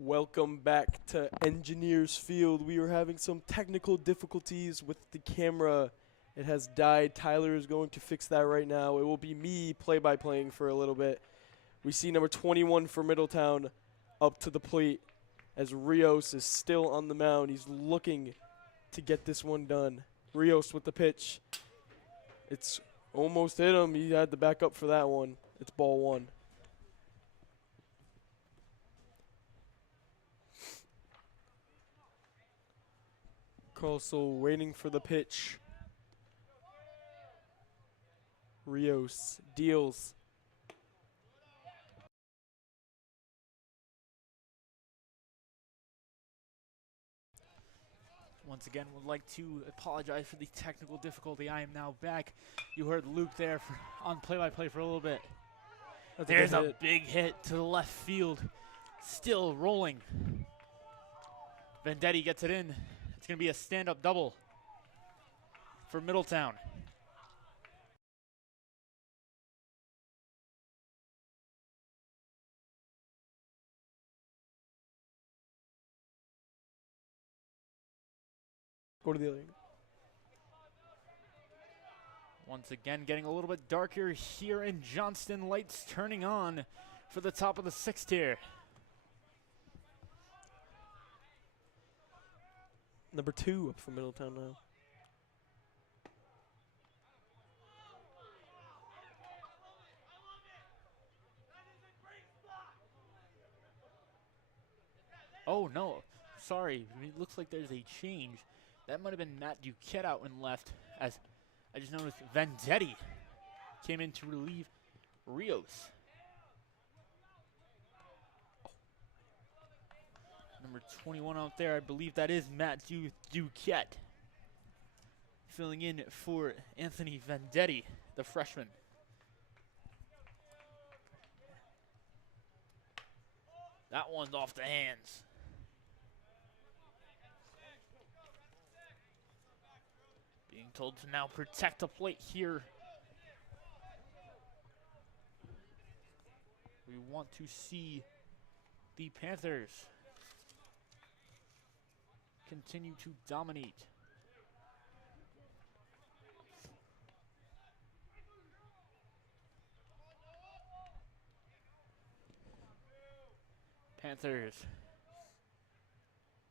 Welcome back to Engineers Field. We are having some technical difficulties with the camera. It has died. Tyler is going to fix that right now. It will be me play-by-playing for a little bit. We see number 21 for Middletown up to the plate as Rios is still on the mound. He's looking to get this one done. Rios with the pitch. It's almost hit him. He had to back up for that one. It's ball one. Carlso waiting for the pitch. Rios deals. Once again, would like to apologize for the technical difficulty. I am now back. You heard Luke there on play-by-play for a little bit. There's a big hit to the left field. Still rolling. Vendetti gets it in. It's going to be a stand-up double for Middletown. Go to the other. Once again, getting a little bit darker here in Johnston. Lights turning on for the top of the sixth here. Number 2 up for Middletown now. Oh, no. Sorry. It looks like there's a change. That might have been Matt Duquette out and left, as I just noticed Vendetti came in to relieve Rios. Number 21 out there, I believe that is Matt Duquette, filling in for Anthony Vendetti, the freshman. That one's off the hands. Being told to now protect the plate here. We want to see the Panthers continue to dominate. Panthers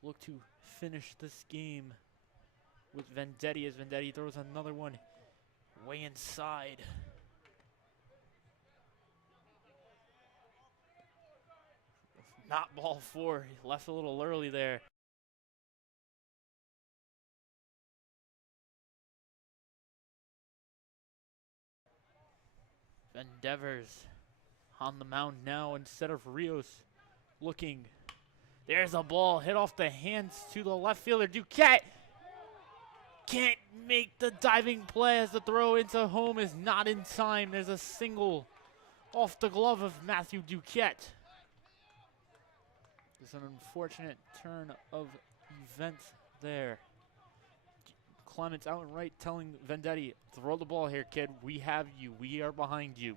look to finish this game with Vendetti as Vendetti throws another one way inside. Not ball 4. He left a little early there. Endeavors on the mound now instead of Rios looking. There's a ball hit off the hands to the left fielder. Duquette can't make the diving play as the throw into home is not in time. There's a single off the glove of Matthew Duquette. It's an unfortunate turn of events there. Clements out and right telling Vendetti, throw the ball here, kid. We have you. We are behind you.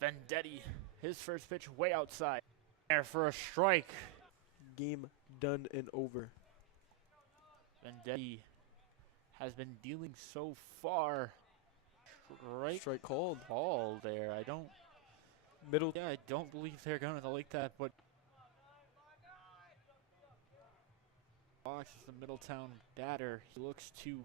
Vendetti, his first pitch way outside. There for a strike. Game done and over. Vendetti has been dealing so far. Strike called. Ball there. I don't believe they're going to like that, but box is the Middletown batter. He looks to